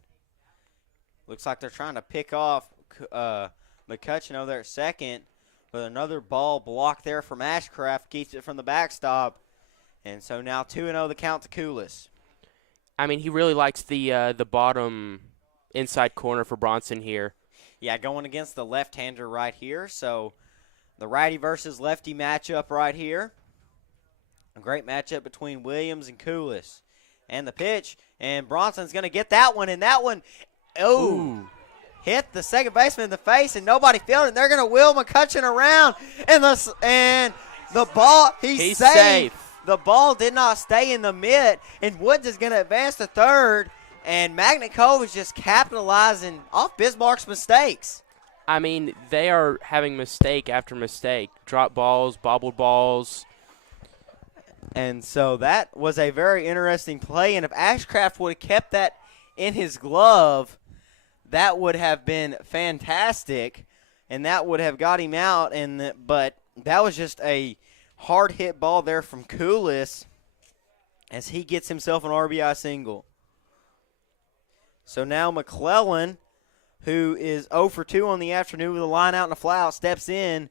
Looks like they're trying to pick off McCutcheon over there at second, but another ball blocked there from Ashcraft keeps it from the backstop. And so now 2-0 the count to Koulis. I mean, he really likes the bottom inside corner for Bronson here. Yeah, going against the left-hander right here. So the righty versus lefty matchup right here. A great matchup between Williams and Koulis. And the pitch, and Bronson's going to get that one, and that one, hit the second baseman in the face, and nobody fielded it. They're going to wheel McCutcheon around, and the ball, he's safe. The ball did not stay in the mitt, and Woods is going to advance to third, and Magnet Cove is just capitalizing off Bismarck's mistakes. I mean, they are having mistake after mistake. Drop balls, bobbled balls. And so that was a very interesting play, and if Ashcraft would have kept that in his glove, that would have been fantastic, and that would have got him out. But that was just a hard hit ball there from Koulis as he gets himself an RBI single. So now McClellan, who is 0 for 2 on the afternoon with a line out and a fly out, steps in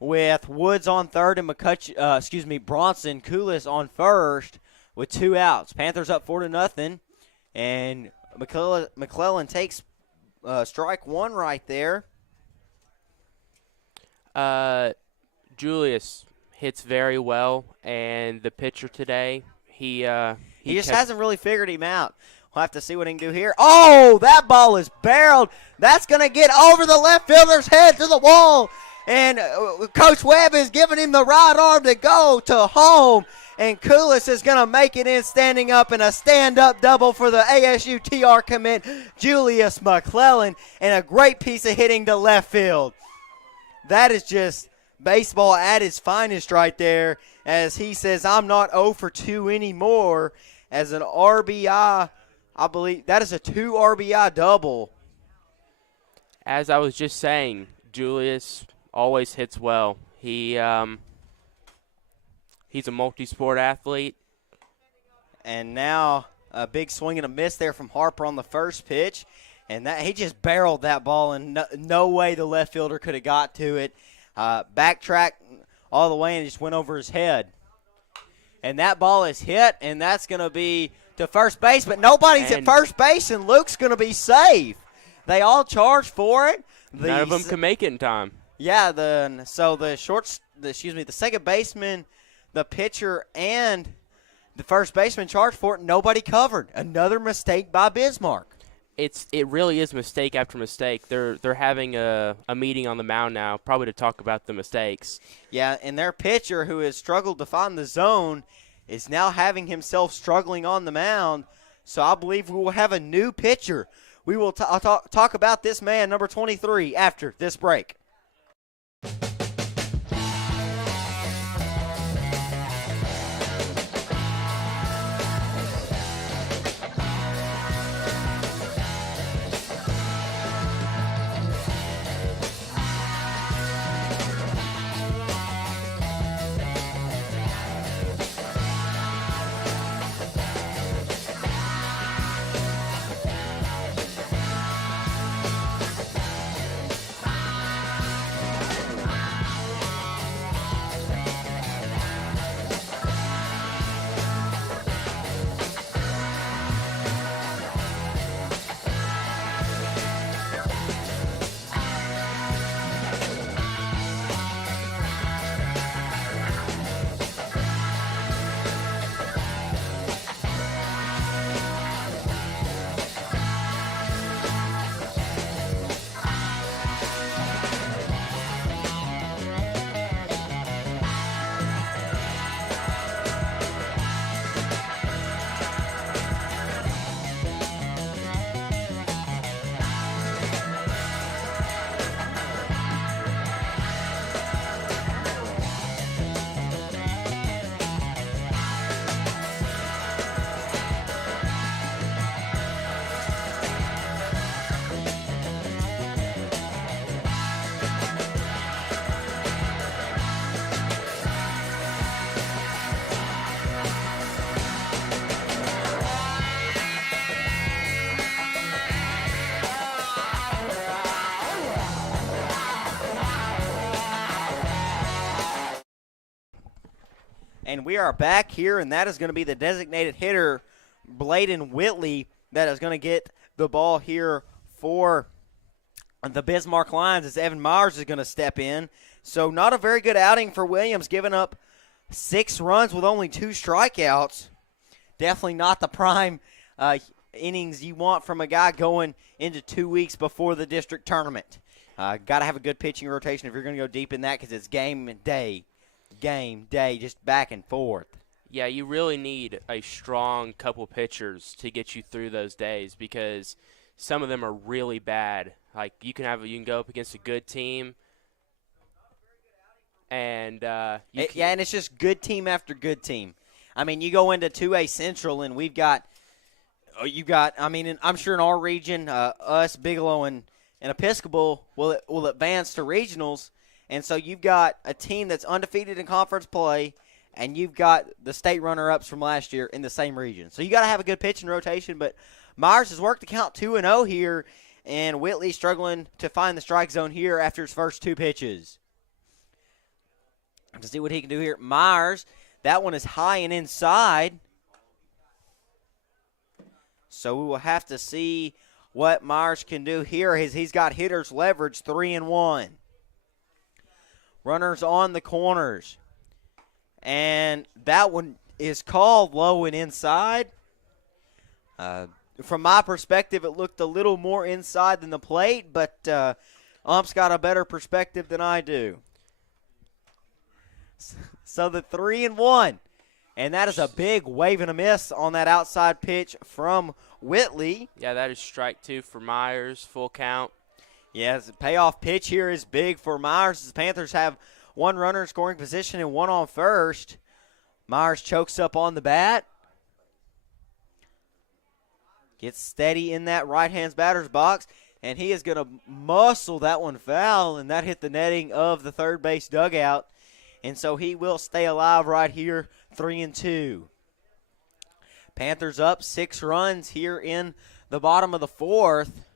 with Woods on third and Bronson Koulis on first with 2 outs. Panthers up 4-0, and McClellan takes strike one right there. Julius hits very well, and the pitcher today, he just hasn't really figured him out. We'll have to see what he can do here. Oh, that ball is barreled. That's going to get over the left fielder's head to the wall. And Coach Webb is giving him the right arm to go to home. and Koulis is going to make it in standing up, and a stand-up double for the ASU TR commit, Julius McClellan, and a great piece of hitting to left field. That is just baseball at its finest right there, as he says, I'm not 0 for 2 anymore, as an RBI, I believe that is a 2 RBI double. As I was just saying, Julius always hits well. He's a multi-sport athlete. And now a big swing and a miss there from Harper on the first pitch. And that he just barreled that ball, and no way the left fielder could have got to it. Backtrack all the way and just went over his head. And that ball is hit, and that's going to be to first base. But nobody's at first base, and Luke's going to be safe. They all charge for it. None of them can make it in time. Yeah, the second baseman, the pitcher, and the first baseman charged for it. Nobody covered. Another mistake by Bismarck. It really is mistake after mistake. They're having a meeting on the mound now, probably to talk about the mistakes. Yeah, and their pitcher, who has struggled to find the zone, is now having himself struggling on the mound. So I believe we will have a new pitcher. We will talk about this man, number 23, after this break. And we are back here, and that is going to be the designated hitter, Bladen Whitley, that is going to get the ball here for the Bismarck Lions as Evan Myers is going to step in. So not a very good outing for Williams, giving up 6 runs with only 2 strikeouts. Definitely not the prime innings you want from a guy going into 2 weeks before the district tournament. Got to have a good pitching rotation if you're going to go deep in that, because it's game day, just back and forth. Yeah, you really need a strong couple pitchers to get you through those days, because some of them are really bad. Like you can go up against a good team, and and it's just good team after good team. I mean, you go into 2A Central, and I'm sure in our region, us, Bigelow, and Episcopal will advance to regionals. And so you've got a team that's undefeated in conference play, and you've got the state runner-ups from last year in the same region. So you got to have a good pitching rotation. But Myers has worked the count 2-0 here, and Whitley struggling to find the strike zone here after his first 2 pitches. To see what he can do here. Myers, that one is high and inside. So we will have to see what Myers can do here. He's got hitter's leverage, 3-1. Runners on the corners. And that one is called low and inside. From my perspective, it looked a little more inside than the plate, but Ump's got a better perspective than I do. So the 3-1 And that is a big wave and a miss on that outside pitch from Whitley. Yeah, that is strike 2 for Myers, full count. Yes, the payoff pitch here is big for Myers. The Panthers have one runner in scoring position and one on first. Myers chokes up on the bat. Gets steady in that right-hand batter's box, and he is going to muscle that one foul, and that hit the netting of the third base dugout. And so he will stay alive right here, 3-2. Panthers up 6 runs here in the bottom of the fourth.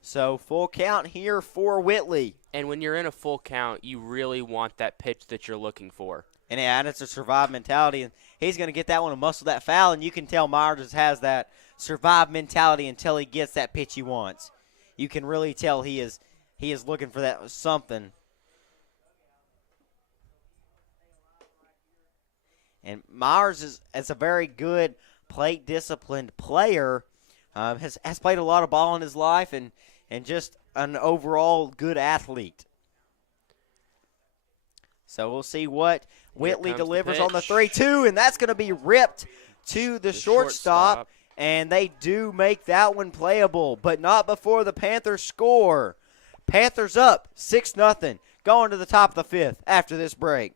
So full count here for Whitley. And when you're in a full count, you really want that pitch that you're looking for. And it's a survive mentality. And he's going to get that one and muscle that foul. And you can tell Myers has that survive mentality until he gets that pitch he wants. You can really tell he is looking for that something. And Myers is a very good plate disciplined player. Has played a lot of ball in his life and just an overall good athlete. So we'll see what Whitley delivers on the 3-2, and that's going to be ripped to the shortstop. And they do make that one playable, but not before the Panthers score. Panthers up 6-0, going to the top of the fifth after this break.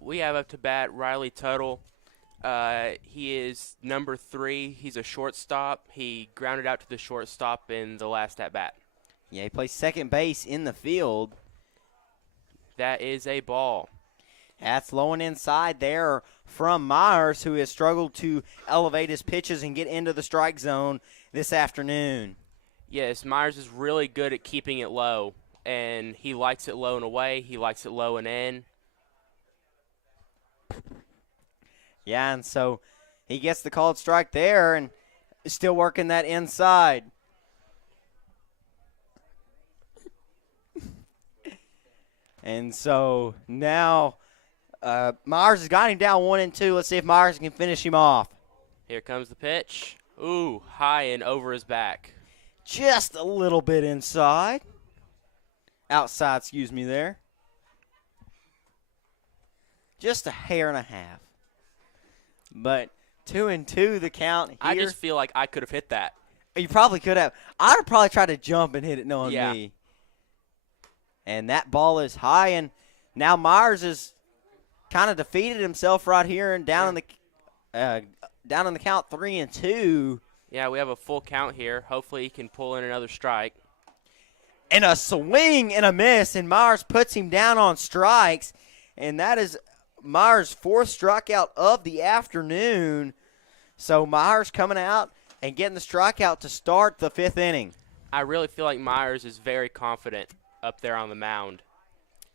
We have up to bat Riley Tuttle. He is number 3. He's a shortstop. He grounded out to the shortstop in the last at-bat. Yeah, he plays second base in the field. That is a ball. That's low and inside there from Myers, who has struggled to elevate his pitches and get into the strike zone this afternoon. Yes, Myers is really good at keeping it low, and he likes it low and away. He likes it low and in. Yeah, and so he gets the called strike there and is still working that inside. And so now Myers has got him down 1-2. Let's see if Myers can finish him off. Here comes the pitch. Ooh, high and over his back. Just a little bit inside. Outside, excuse me, there. Just a hair and a half. But 2-2 the count here. I just feel like I could have hit that. You probably could have. I'd have probably tried to jump and hit it knowing Yeah. me. And that ball is high, and now Myers has kind of defeated himself right here and down in the count 3-2. Yeah, we have a full count here. Hopefully he can pull in another strike. And a swing and a miss, and Myers puts him down on strikes. And that is Myers' 4th strikeout of the afternoon. So Myers coming out and getting the strikeout to start the 5th inning. I really feel like Myers is very confident up there on the mound.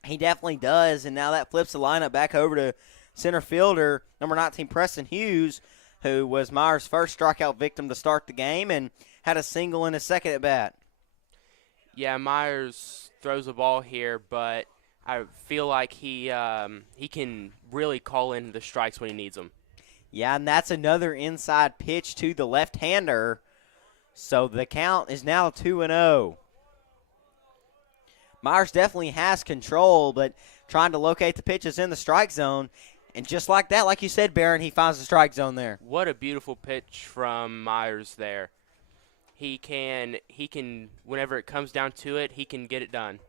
He definitely does, and now that flips the lineup back over to center fielder, number 19, Preston Hughes, who was Myers' first strikeout victim to start the game and had a single in his second at bat. Yeah, Myers throws a ball here, but I feel like he can really call in the strikes when he needs them. Yeah, and that's another inside pitch to the left-hander. So the count is now 2-0. Myers definitely has control, but trying to locate the pitches in the strike zone. And just like that, like you said, Barron, he finds the strike zone there. What a beautiful pitch from Myers there. He can whenever it comes down to it, he can get it done.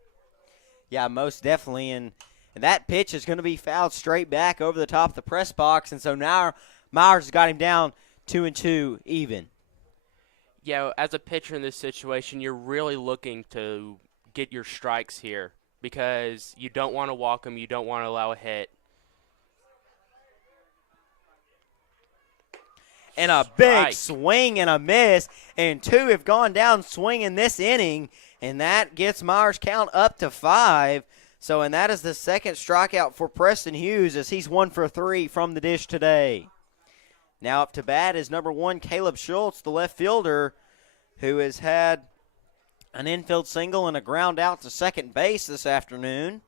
Yeah, most definitely. And that pitch is going to be fouled straight back over the top of the press box. And so now Myers has got him down 2-2 even. Yeah, as a pitcher in this situation, you're really looking to get your strikes here because you don't want to walk them, you don't want to allow a hit. And a big swing and a miss, and 2 have gone down swinging this inning, and that gets Myers' count up to 5. So, and that is the 2nd strikeout for Preston Hughes as he's 1 for 3 from the dish today. Now up to bat is number 1, Caleb Schultz, the left fielder, who has had an infield single and a ground out to second base this afternoon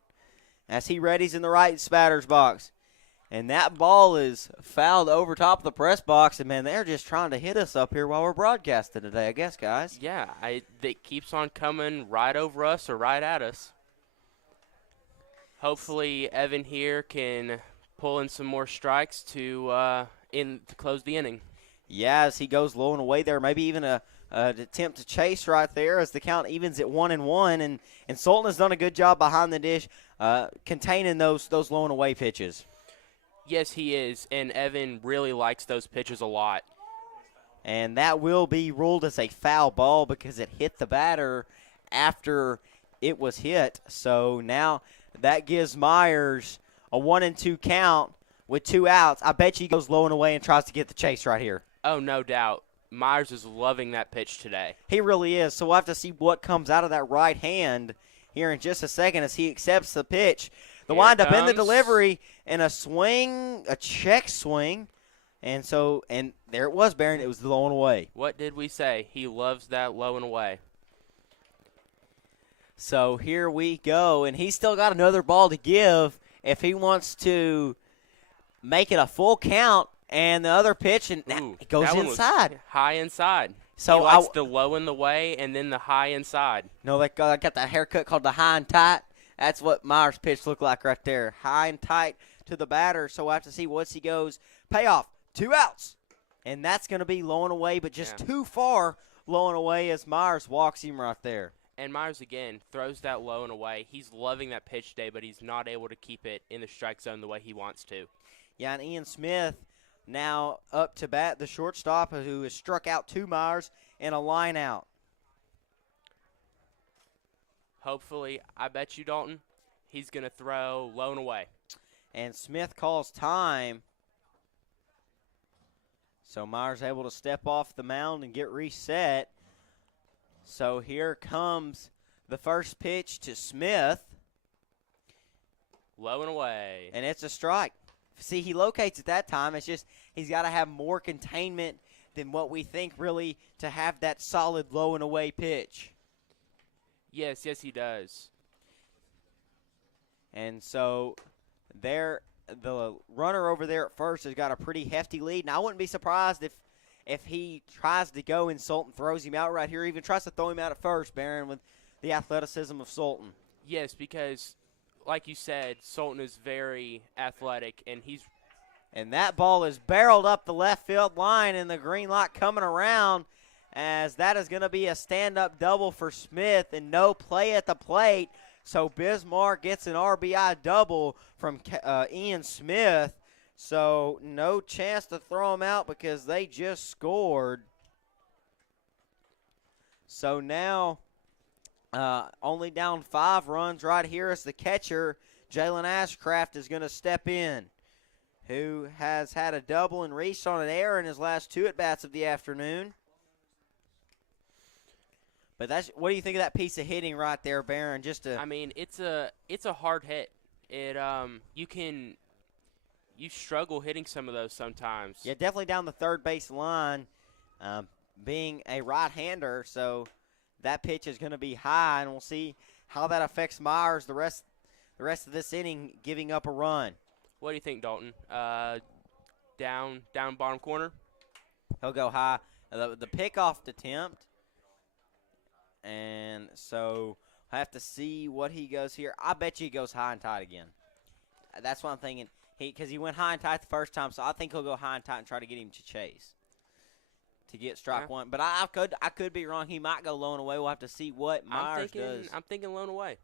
as he readies in the right batter's box. And that ball is fouled over top of the press box, and, man, they're just trying to hit us up here while we're broadcasting today, I guess, guys. Yeah, it keeps on coming right over us or right at us. Hopefully Evan here can pull in some more strikes to close the inning. Yeah, as he goes low and away there, maybe even an attempt to chase right there as the count evens at 1-1, and Sultan has done a good job behind the dish containing those low and away pitches. Yes, he is, and Evan really likes those pitches a lot. And that will be ruled as a foul ball because it hit the batter after it was hit. So now that gives Myers a 1-2 count with 2 outs. I bet he goes low and away and tries to get the chase right here. Oh, no doubt. Myers is loving that pitch today. He really is. So we'll have to see what comes out of that right hand here in just a second as he accepts the pitch. The windup in the delivery and a swing, a check swing. And there it was, Barron. It was low and away. What did we say? He loves that low and away. So here we go. And he's still got another ball to give if he wants to make it a full count. And the other pitch, and it goes inside. High inside. So he likes the low in the way and then the high inside. No, I got that haircut called the high and tight. That's what Myers' pitch looked like right there. High and tight to the batter. So we'll have to see once he goes. Payoff, 2 outs. And that's going to be low and away, but just too far low and away as Myers walks him right there. And Myers, again, throws that low and away. He's loving that pitch today, but he's not able to keep it in the strike zone the way he wants to. Yeah, and Ian Smith now up to bat, the shortstop who has struck out 2 Myers and a line out. Hopefully, I bet you, Dalton, he's going to throw low and away. And Smith calls time. So Myers able to step off the mound and get reset. So here comes the first pitch to Smith. Low and away. And it's a strike. See, he locates at that time. It's just he's got to have more containment than what we think really to have that solid low and away pitch. Yes, he does. And so the runner over there at first has got a pretty hefty lead. And I wouldn't be surprised if he tries to go and Sultan throws him out right here, even tries to throw him out at first, Barron, with the athleticism of Sultan. Yes, because, like you said, Sultan is very athletic, and that ball is barreled up the left field line, and the green light coming around as that is going to be a stand-up double for Smith and no play at the plate. So Bismarck gets an RBI double from Ian Smith. So no chance to throw him out because they just scored. So now Only down 5 runs right here as the catcher, Jalen Ashcraft, is going to step in, who has had a double and reached on an error in his last 2 at-bats of the afternoon. But what do you think of that piece of hitting right there, Barron? I mean, it's a hard hit. You struggle hitting some of those sometimes. Yeah, definitely down the third base line, being a right-hander, so that pitch is going to be high, and we'll see how that affects Myers the rest of this inning, giving up a run. What do you think, Dalton? Down bottom corner? He'll go high. The pickoff attempt, and so I have to see what he goes here. I bet you he goes high and tight again. That's what I'm thinking. Because he went high and tight the first time, so I think he'll go high and tight and try to get him to chase to get strike one. But I could be wrong. He might go low and away. We'll have to see what Myers does. I'm thinking low and away.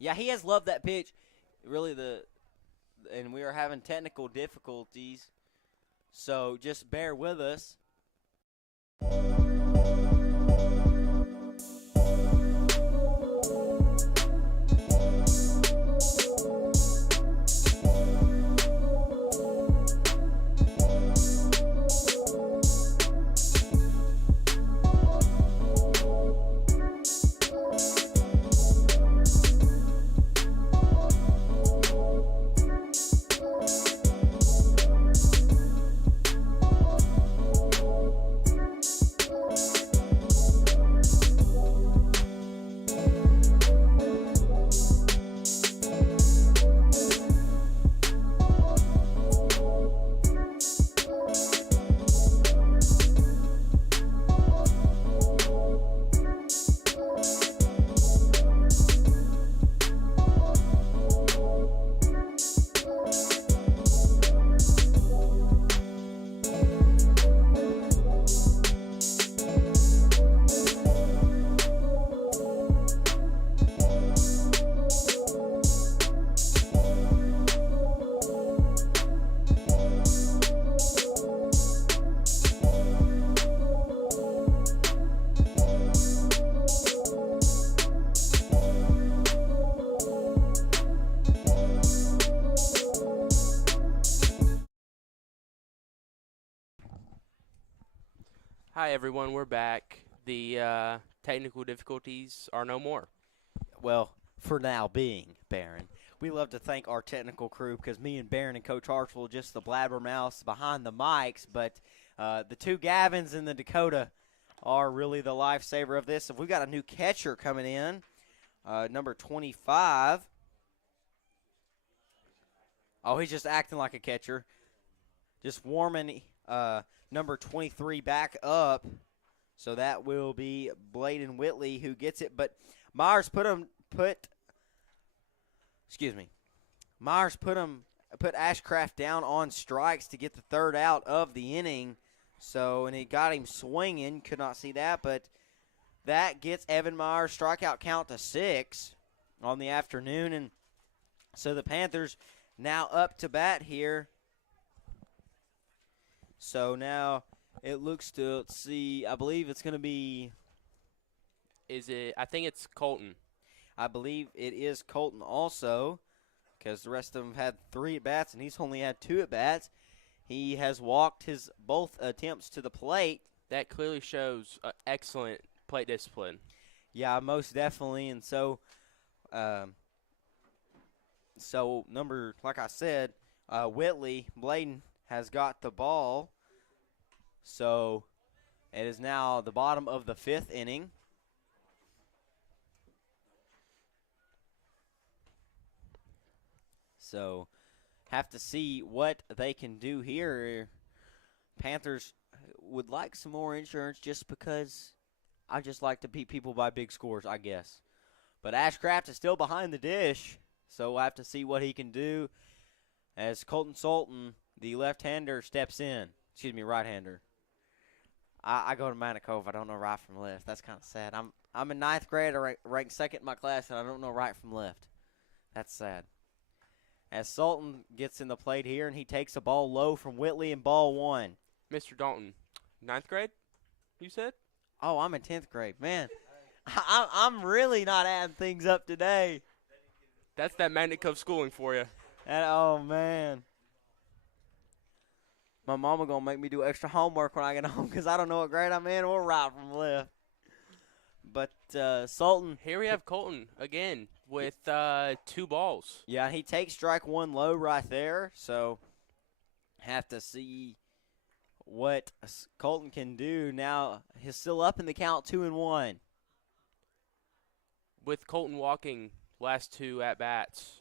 Yeah, he has loved that pitch. Really, and we are having technical difficulties, so just bear with us. Hi, everyone. We're back. The technical difficulties are no more. Well, for now being, Barron. We love to thank our technical crew because me and Barron and Coach Hartsville are just the blabbermouths behind the mics, but the 2 Gavins and the Dakota are really the lifesaver of this. If we've got a new catcher coming in, number 25. Oh, he's just acting like a catcher. Just warming number 23 back up. So that will be Bladen Whitley who gets it. But Myers put Ashcraft down on strikes to get the 3rd out of the inning. So, and he got him swinging. Could not see that, but that gets Evan Myers' strikeout count to 6 on the afternoon. And so the Panthers now up to bat here. So now it looks to, let's see, I believe it's going to be. I think it's Colton. I believe it is Colton also, because the rest of them had 3 at-bats, and he's only had 2 at-bats. He has walked his both attempts to the plate. That clearly shows excellent plate discipline. Yeah, most definitely. And so, like I said, Whitley, Bladen has got the ball. So it is now the bottom of the 5th inning. So have to see what they can do here. Panthers would like some more insurance just because I just like to beat people by big scores, I guess. But Ashcraft is still behind the dish, so we'll have to see what he can do as Colton Sultan, the left-hander, steps in. Right-hander. I go to Manitoba. I don't know right from left. That's kind of sad. I'm in 9th grade. I rank 2nd in my class, and I don't know right from left. That's sad. As Sultan gets in the plate here, and he takes a ball low from Whitley and ball 1. Mr. Dalton, 9th grade, you said? Oh, I'm in 10th grade. Man, I'm really not adding things up today. That's that Magnet Cove schooling for you. And, oh, man. My mama going to make me do extra homework when I get home because I don't know what grade I'm in or right from left. But Sultan. Here we have Colton again with 2 balls. Yeah, he takes strike one low right there. So have to see what Colton can do. Now he's still up in the count 2-1. With Colton walking last 2 at-bats.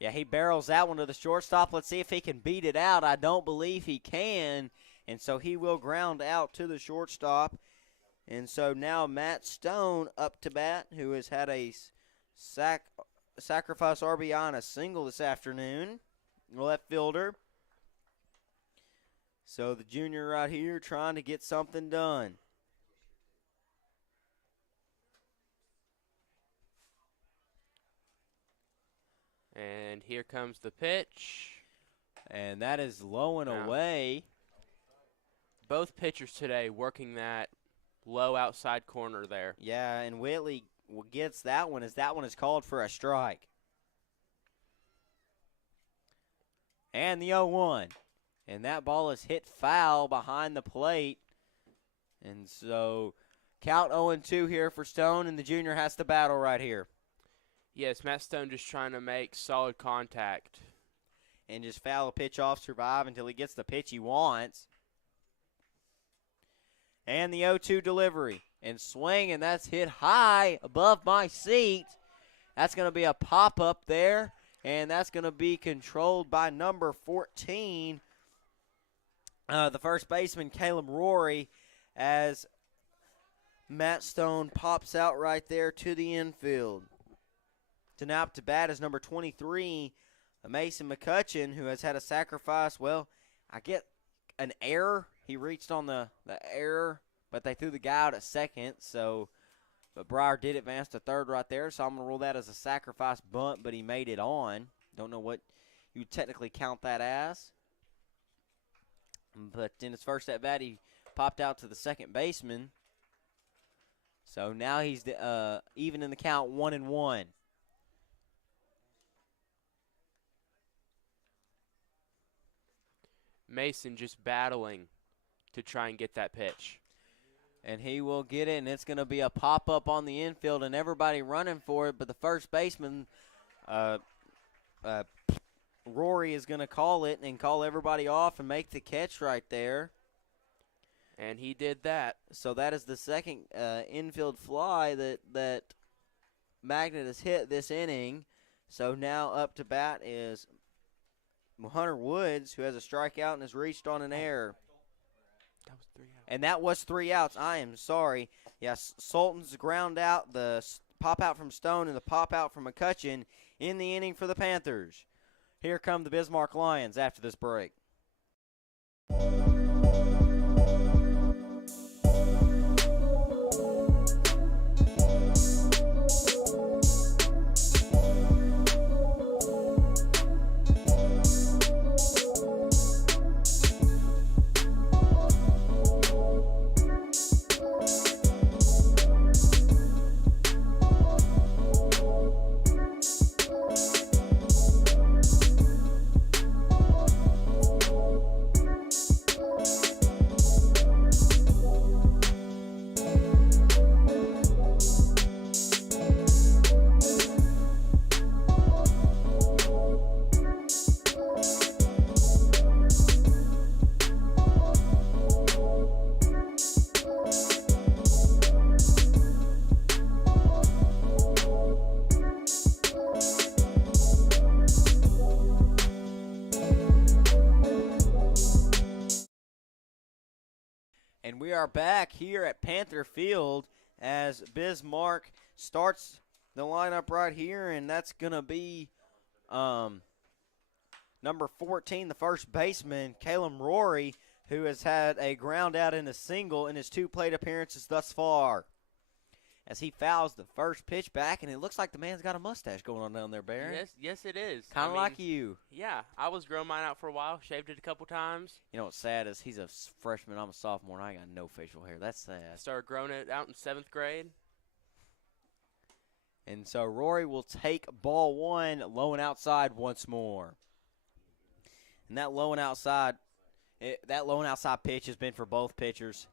Yeah, he barrels that one to the shortstop. Let's see if he can beat it out. I don't believe he can. And so he will ground out to the shortstop. And so now Matt Stone up to bat, who has had a sacrifice RBI and a single this afternoon. Left fielder. So the junior right here trying to get something done. And here comes the pitch. And that is low and away. Both pitchers today working that low outside corner there. Yeah, and Whitley gets that one as that one is called for a strike. And the 0-1. And that ball is hit foul behind the plate. And so count 0-2 here for Stone, and the junior has to battle right here. Yes, Matt Stone just trying to make solid contact. And just foul a pitch off, survive until he gets the pitch he wants. And the 0-2 delivery. And swing, and that's hit high above my seat. That's going to be a pop-up there. And that's going to be controlled by number 14, the first baseman, Caleb Rory, as Matt Stone pops out right there to the infield. To now up to bat is number 23, Mason McCutcheon, who has had a sacrifice. Well, I get an error. He reached on the error, but they threw the guy out at second. But Breyer did advance to third right there, so I'm going to rule that as a sacrifice bunt, but he made it on. Don't know what you would technically count that as. But in his first at bat, he popped out to the second baseman. So now he's even in the count 1-1. Mason just battling to try and get that pitch. And he will get it, and it's going to be a pop-up on the infield, and everybody running for it. But the first baseman, Rory, is going to call it and call everybody off and make the catch right there. And he did that. So that is the second infield fly that Magnet has hit this inning. So now up to bat is Hunter Woods, who has a strikeout and has reached on an error. That was 3 outs. And that was 3 outs. I am sorry. Yes, Sultan's ground out, the pop out from Stone, and the pop out from McCutcheon in the inning for the Panthers. Here come the Bismarck Lions after this break. And we are back here at Panther Field as Bismarck starts the lineup right here, and that's going to be number 14, the first baseman, Caleb Rory, who has had a ground out and a single in his 2 plate appearances thus far. As he fouls the first pitch back, and it looks like the man's got a mustache going on down there, Barron. Yes, it is. Kind of like you. Yeah, I was growing mine out for a while, shaved it a couple times. You know what's sad is he's a freshman, I'm a sophomore, and I got no facial hair. That's sad. Started growing it out in 7th grade. And so Rory will take ball one, low and outside once more. And that low and outside pitch has been for both pitchers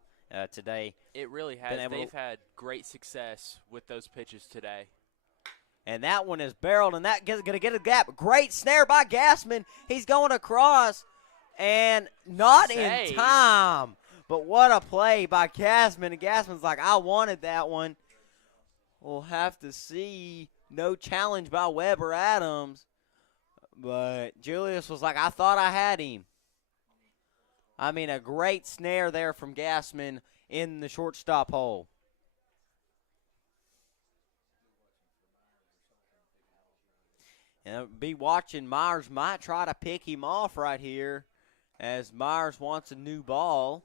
today. It really has. They've had great success with those pitches today. And that one is barreled, and that going to get a gap. Great snare by Gassman. He's going across, and not in time. But what a play by Gassman. And Gassman's like, I wanted that one. We'll have to see. No challenge by Weber Adams. But Julius was like, I thought I had him. I mean, a great snare there from Gassman in the shortstop hole. And be watching. Myers might try to pick him off right here as Myers wants a new ball.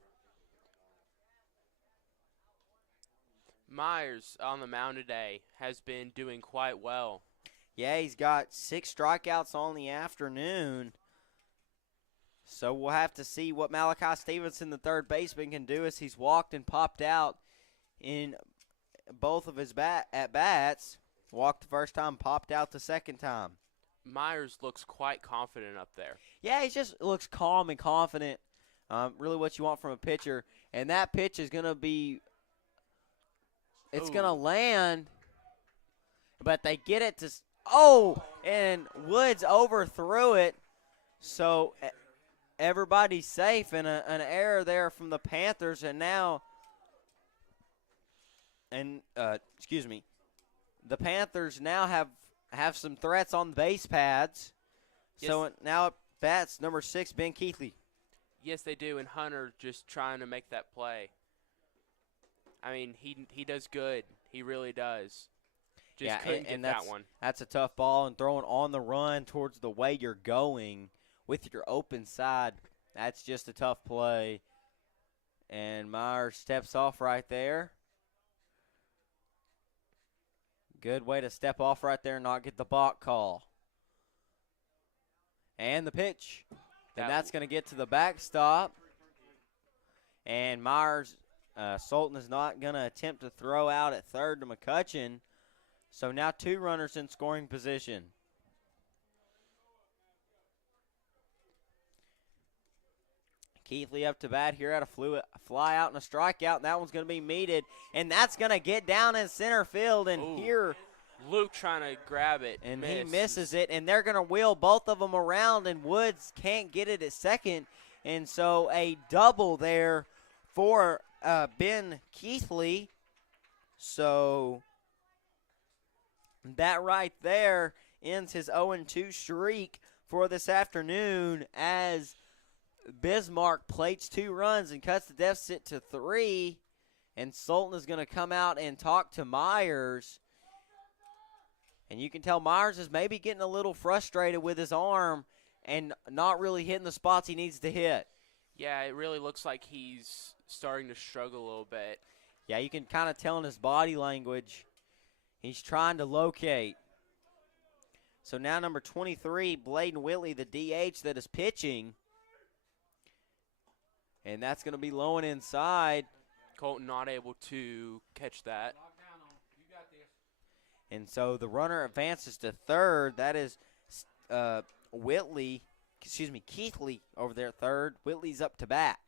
Myers on the mound today has been doing quite well. Yeah, he's got 6 strikeouts on the afternoon. So we'll have to see what Malachi Stevenson, the third baseman, can do as he's walked and popped out in both of his at-bats. Walked the first time, popped out the second time. Myers looks quite confident up there. Yeah, he just looks calm and confident. Really what you want from a pitcher. And that pitch is going to be – it's going to land, but they get it to – and Woods overthrew it. So everybody's safe, and an error there from the Panthers. And now – the Panthers now have some threats on the base pads. Yes. So now it bats number 6, Ben Keithley. Yes, they do, and Hunter just trying to make that play. I mean, he does good. He really does. Just couldn't get that one. That's a tough ball, and throwing on the run towards the way you're going with your open side, that's just a tough play. And Myers steps off right there. Good way to step off right there and not get the balk call. And the pitch. And that's going to get to the backstop. And Myers, Sultan is not going to attempt to throw out at third to McCutcheon. So now 2 runners in scoring position. Keithley up to bat here at a fly out and a strikeout, and that one's going to be meted, and that's going to get down in center field. And here, Luke trying to grab it, and he misses it, and they're going to wheel both of them around, and Woods can't get it at second, and so a double there for Ben Keithley. So that right there ends his 0-2 streak for this afternoon as Bismarck plates 2 runs and cuts the deficit to 3. And Sultan is going to come out and talk to Myers. And you can tell Myers is maybe getting a little frustrated with his arm and not really hitting the spots he needs to hit. Yeah, it really looks like he's starting to struggle a little bit. Yeah, you can kind of tell in his body language. He's trying to locate. So now number 23, Bladen Whitley, the DH that is pitching. And that's going to be low and inside. Colton not able to catch that. And so the runner advances to third. That is Keithley over there at third. Whitley's up to bat.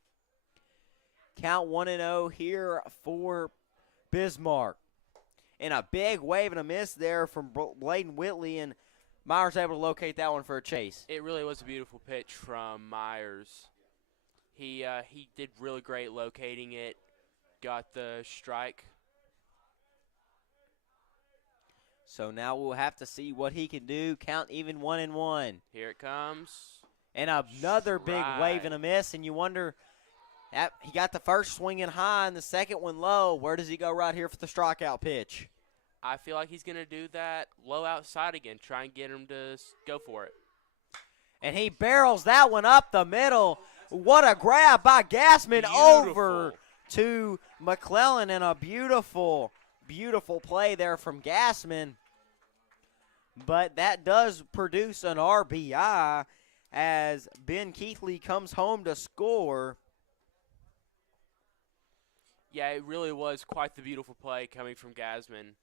Count 1-0 here for Bismarck. And a big wave and a miss there from Bladen Whitley, and Myers able to locate that one for a chase. It really was a beautiful pitch from Myers. He did really great locating it, got the strike. So now we'll have to see what he can do. Count even 1-1. Here it comes. And another big wave and a miss, and you wonder, he got the first swinging high and the second one low. Where does he go right here for the strikeout pitch? I feel like he's going to do that low outside again, try and get him to go for it. And he barrels that one up the middle. What a grab by Gassman over to McClellan, and a beautiful, beautiful play there from Gassman. But that does produce an RBI as Ben Keithley comes home to score. Yeah, it really was quite the beautiful play coming from Gassman.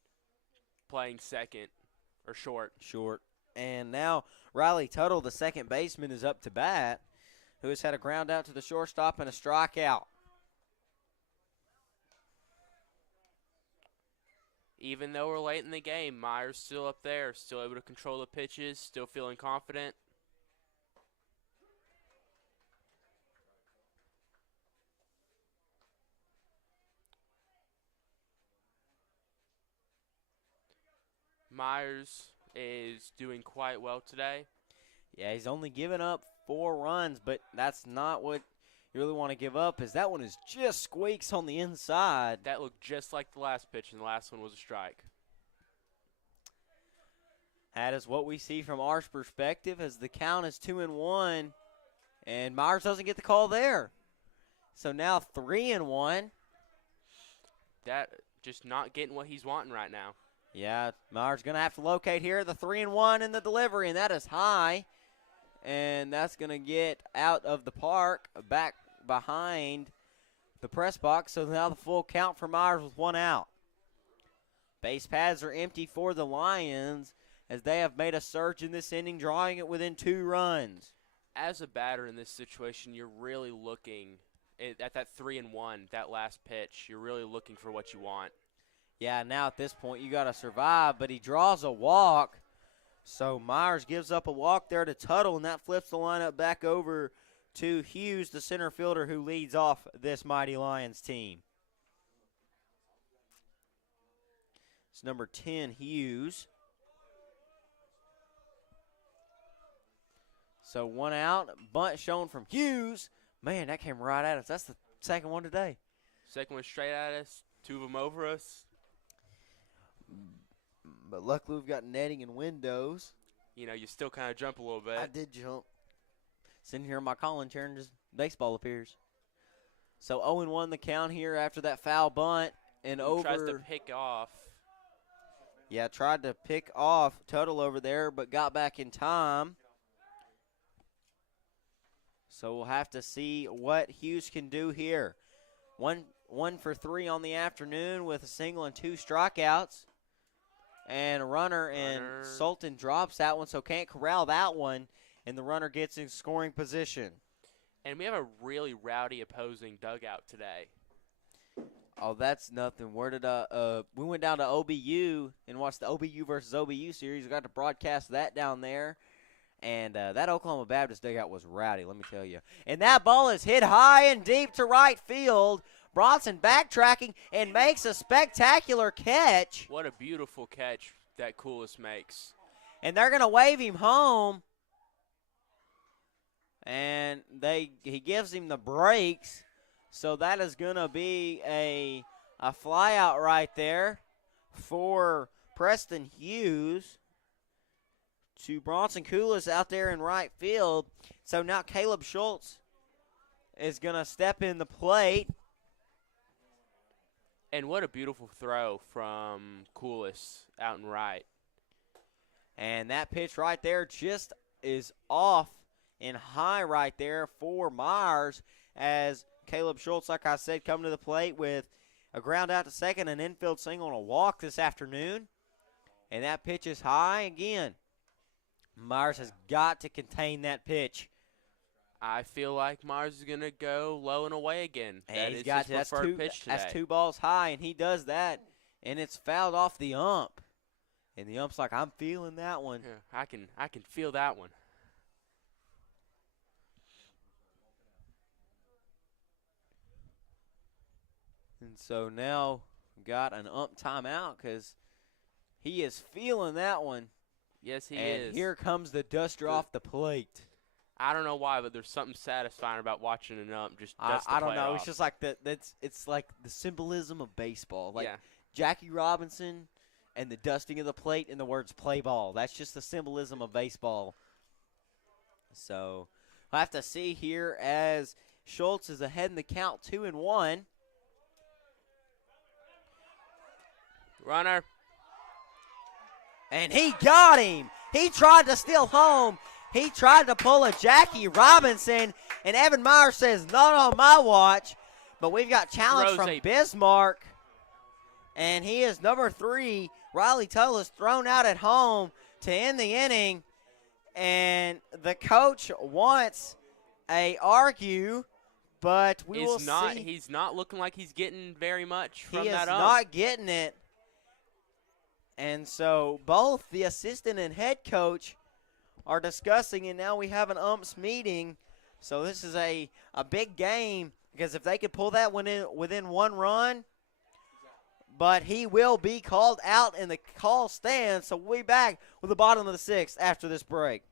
playing second or short. Short. And now Riley Tuttle, the second baseman, is up to bat, who has had a ground out to the shortstop and a strikeout. Even though we're late in the game, Myers still up there, still able to control the pitches, still feeling confident. Myers is doing quite well today. Yeah, he's only given up 4 runs, but that's not what you really want to give up, as that one is just squeaks on the inside. That looked just like the last pitch, and the last one was a strike. That is what we see from our perspective, as the count is 2-1, and Myers doesn't get the call there. So now 3-1. That just not getting what he's wanting right now. Yeah, Myers going to have to locate here the 3-1 in the delivery, and that is high. And that's going to get out of the park, back behind the press box. So now the full count for Myers with 1 out. Base paths are empty for the Lions, as they have made a surge in this inning, drawing it within 2 runs. As a batter in this situation, you're really looking at that 3-1, that last pitch. You're really looking for what you want. Yeah, now at this point you got to survive, but he draws a walk. So Myers gives up a walk there to Tuttle, and that flips the lineup back over to Hughes, the center fielder who leads off this mighty Lions team. It's number 10, Hughes. So 1 out, bunt shown from Hughes. Man, that came right at us. That's the second one today. Second one straight at us, 2 of them over us. But luckily we've got netting and windows. You know, you still kind of jump a little bit. I did jump. Sitting here in my calling chair and just baseball appears. So 0-1 the count here after that foul bunt. And over. Tries to pick off. Yeah, tried to pick off Tuttle over there, but got back in time. So we'll have to see what Hughes can do here. One for 3 on the afternoon with a single and 2 strikeouts. And a runner, and Sultan drops that one, so can't corral that one. And the runner gets in scoring position. And we have a really rowdy opposing dugout today. Oh, that's nothing. Where did we went down to OBU and watched the OBU versus OBU series. We got to broadcast that down there. And that Oklahoma Baptist dugout was rowdy, let me tell you. And that ball is hit high and deep to right field. Bronson backtracking and makes a spectacular catch. What a beautiful catch that Coolest makes. And they're going to wave him home. And he gives him the brakes. So that is going to be a fly out right there for Preston Hughes to Bronson Coolis out there in right field. So now Caleb Schultz is going to step in the plate. And what a beautiful throw from Coolis out and right. And that pitch right there just is off and high right there for Myers, as Caleb Schultz, like I said, coming to the plate with a ground out to second, an infield single, and a walk this afternoon. And that pitch is high again. Myers has got to contain that pitch. I feel like Myers is going to go low and away again. And That is his preferred pitch today. That's 2 balls high, and he does that, and it's fouled off the ump. And the ump's like, I'm feeling that one. Yeah, I can feel that one. And so now got an ump timeout because he is feeling that one. Yes, he and is. Here comes the duster off the plate. I don't know why, but there's something satisfying about watching an ump just dust the I don't plate know. off. It's just like it's like the symbolism of baseball. Like Yeah. Jackie Robinson and the dusting of the plate and the words play ball. That's just the symbolism of baseball. So we'll have to see here as Schultz is ahead in the count 2-1. Runner. And he got him. He tried to steal home. He tried to pull a Jackie Robinson, and Evan Myers says, not on my watch. But we've got challenge from Bismarck. And he is number 3. Riley Tullis thrown out at home to end the inning. And the coach wants a argue, but we will see. He's not looking like he's getting very much from He is that ump. not getting it. And so both the assistant and head coach are discussing, and now we have an umps meeting. So this is a big game, because if they could pull that one in within 1 run, but he will be called out in the call stand. So we'll be back with the bottom of the 6th after this break.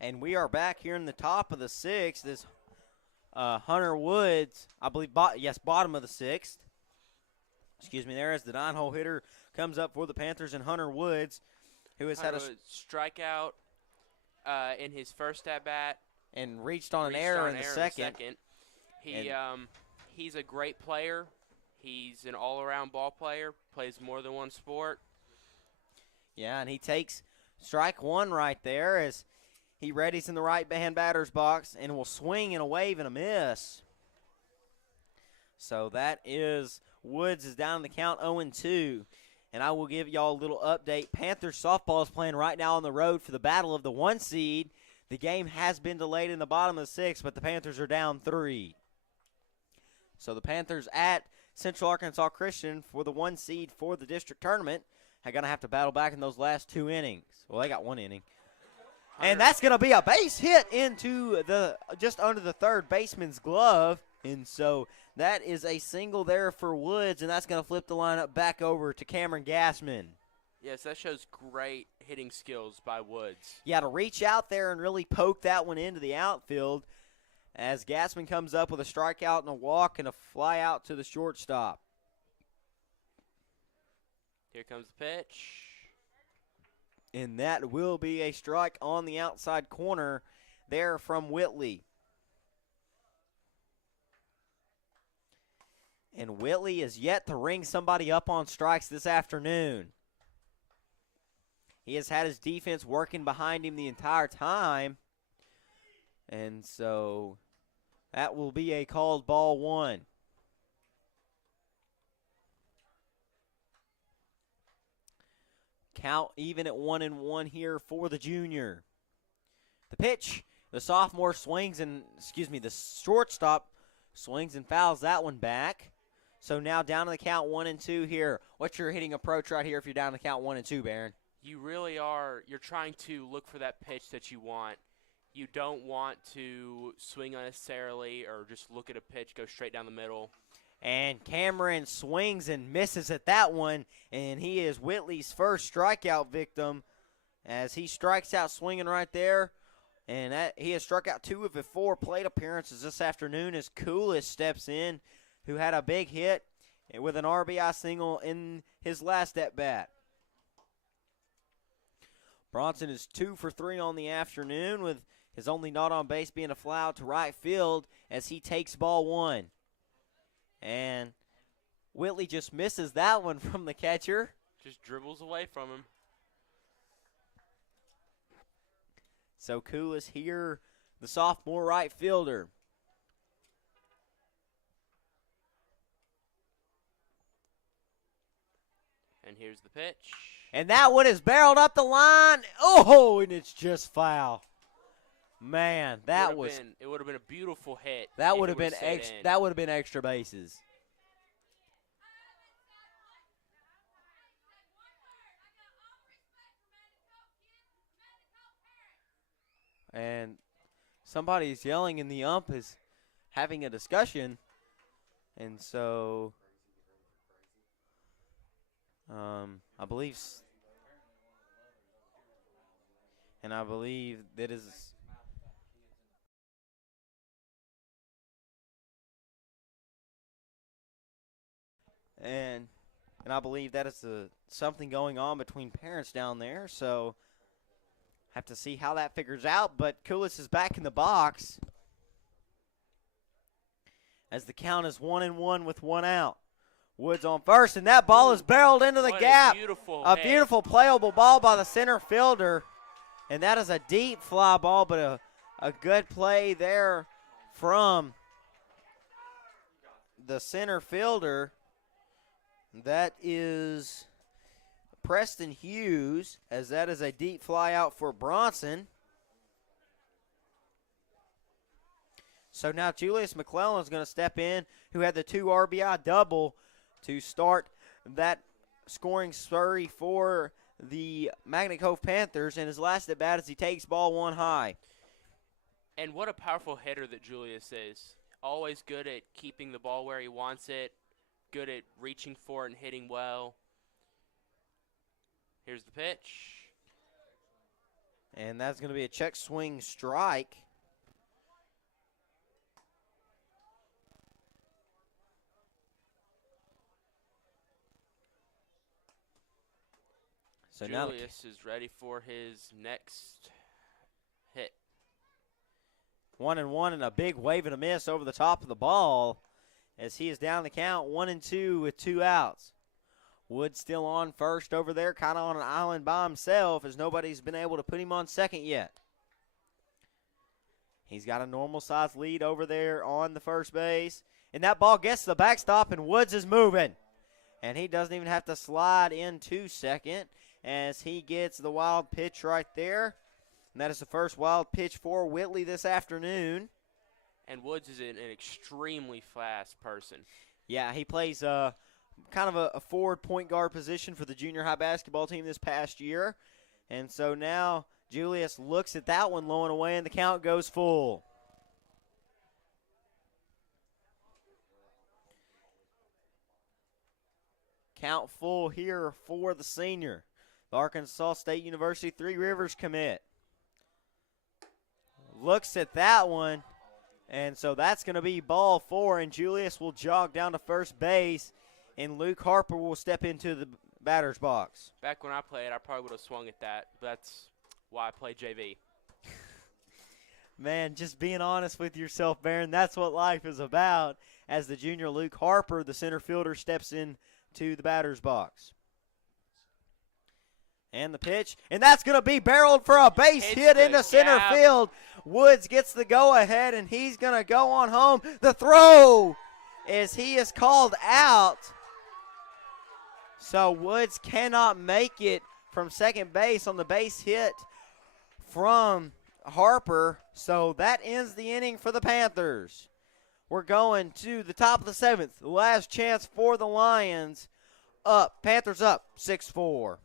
And we are back here in the top of the 6th. This Hunter Woods, I believe, bottom of the 6th. Excuse me, there as the 9-hole hitter comes up for the Panthers, and Hunter Woods, who has had a strikeout in his first at-bat. And reached on an error in the second. He's a great player. He's an all-around ball player, plays more than one sport. Yeah, and he takes strike 1 right there as he readies in the right-hand batter's box and will swing and a wave and a miss. So that is Woods is down in the count 0-2. And I will give y'all a little update. Panthers softball is playing right now on the road for the battle of the 1 seed. The game has been delayed in the bottom of the 6th, but the Panthers are down 3. So the Panthers at Central Arkansas Christian for the 1 seed for the district tournament are going to have to battle back in those last 2 innings. Well, they got 1 inning. And that's going to be a base hit into just under the third baseman's glove. And so that is a single there for Woods, and that's going to flip the lineup back over to Cameron Gassman. Yes, that shows great hitting skills by Woods. Yeah, to reach out there and really poke that one into the outfield as Gassman comes up with a strikeout and a walk and a fly out to the shortstop. Here comes the pitch. And that will be a strike on the outside corner there from Whitley. And Whitley is yet to ring somebody up on strikes this afternoon. He has had his defense working behind him the entire time. And so that will be a called ball 1. Count even at 1-1 here for the junior. The pitch, the sophomore swings and, the shortstop swings and fouls that one back. So now down to the count 1-2 here. What's your hitting approach right here if you're down to count 1-2, Barron? You really are. You're trying to look for that pitch that you want. You don't want to swing unnecessarily or just look at a pitch, go straight down the middle. And Cameron swings and misses at that one, and he is Whitley's first strikeout victim as he strikes out swinging right there. And he has struck out 2 of his 4 plate appearances this afternoon as Coolis steps in, who had a big hit with an RBI single in his last at-bat. Bronson is 2 for 3 on the afternoon, with his only not on base being a fly out to right field as he takes ball 1. And Whitley just misses that one from the catcher. Just dribbles away from him. So Coolis here, the sophomore right fielder. And here's the pitch. And that one is barreled up the line. Oh, and it's just foul. Man, it would have been a beautiful hit. That would have been extra bases. And somebody's yelling, and the ump is having a discussion. And so, I believe that is. And I believe that is something going on between parents down there. So, have to see how that figures out. But Koulis is back in the box as the count is 1-1 with one out. Woods on first, and that ball is barreled into the gap. A beautiful playable ball by the center fielder. And that is a deep fly ball, but a good play there from the center fielder. That is Preston Hughes, as that is a deep fly out for Bronson. So now Julius McClellan is going to step in, who had the 2 RBI double to start that scoring spree for the Magnet Cove Panthers, and his last at bat as he takes ball 1 high. And what a powerful hitter that Julius is. Always good at keeping the ball where he wants it, good at reaching for it and hitting well. Here's the pitch. And that's going to be a check swing strike. So Julius is ready for his next hit. 1-1 and a big wave and a miss over the top of the ball as he is down the count 1-2 with 2 outs. Wood still on first over there, kind of on an island by himself as nobody's been able to put him on second yet. He's got a normal-sized lead over there on the first base. And that ball gets to the backstop, and Woods is moving. And he doesn't even have to slide into second as he gets the wild pitch right there. And that is the first wild pitch for Whitley this afternoon. And Woods is an extremely fast person. Yeah, he plays kind of a forward point guard position for the junior high basketball team this past year. And so now Julius looks at that one low and away, and the count goes full. Count full here for the senior. The Arkansas State University Three Rivers commit. Looks at that one, and so that's going to be ball 4, and Julius will jog down to first base, and Luke Harper will step into the batter's box. Back when I played, I probably would have swung at that, but that's why I play JV. Man, just being honest with yourself, Barron, that's what life is about, as the junior Luke Harper, the center fielder, steps in to the batter's box. And the pitch, and that's going to be barreled for a base hit into center field. Woods gets the go-ahead, and he's going to go on home. The throw as he is called out. So Woods cannot make it from second base on the base hit from Harper. So that ends the inning for the Panthers. We're going to the top of the 7th. The last chance for the Lions. Panthers up 6-4.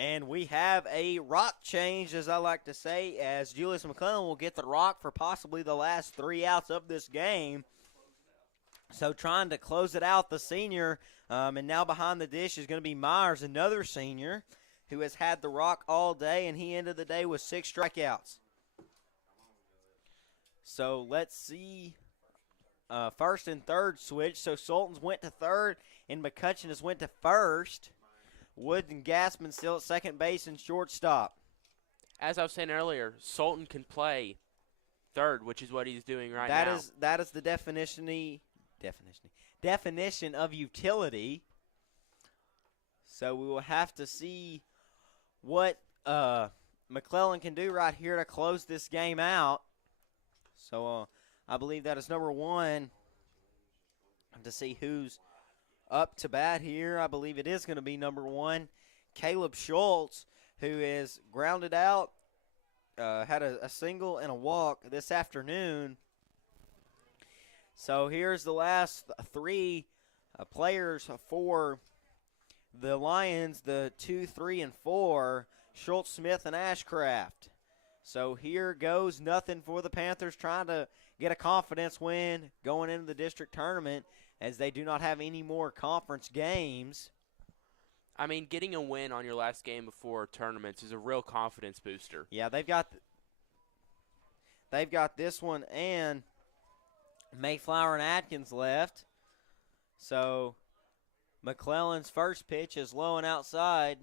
And we have a rock change, as I like to say, as Julius McClellan will get the rock for possibly the last 3 outs of this game. So trying to close it out, the senior, and now behind the dish is going to be Myers, another senior, who has had the rock all day, and he ended the day with 6 strikeouts. So let's see. First and third switch. So Sultan's went to third, and McCutcheon has went to first. Wood and Gassman still at second base and shortstop. As I was saying earlier, Sultan can play third, which is what he's doing right now. That is the definition of utility. So we will have to see what McClellan can do right here to close this game out. So I believe that is number 1. To see who's up to bat here, I believe it is going to be number 1, Caleb Schultz, who is grounded out, had a single and a walk this afternoon. So here's the last 3 players for the Lions, the 2, 3, and 4, Schultz, Smith, and Ashcraft. So here goes nothing for the Panthers, trying to get a confidence win going into the district tournament, as they do not have any more conference games. I mean, getting a win on your last game before tournaments is a real confidence booster. Yeah, they've got this one and Mayflower and Atkins left. So McClellan's first pitch is low and outside.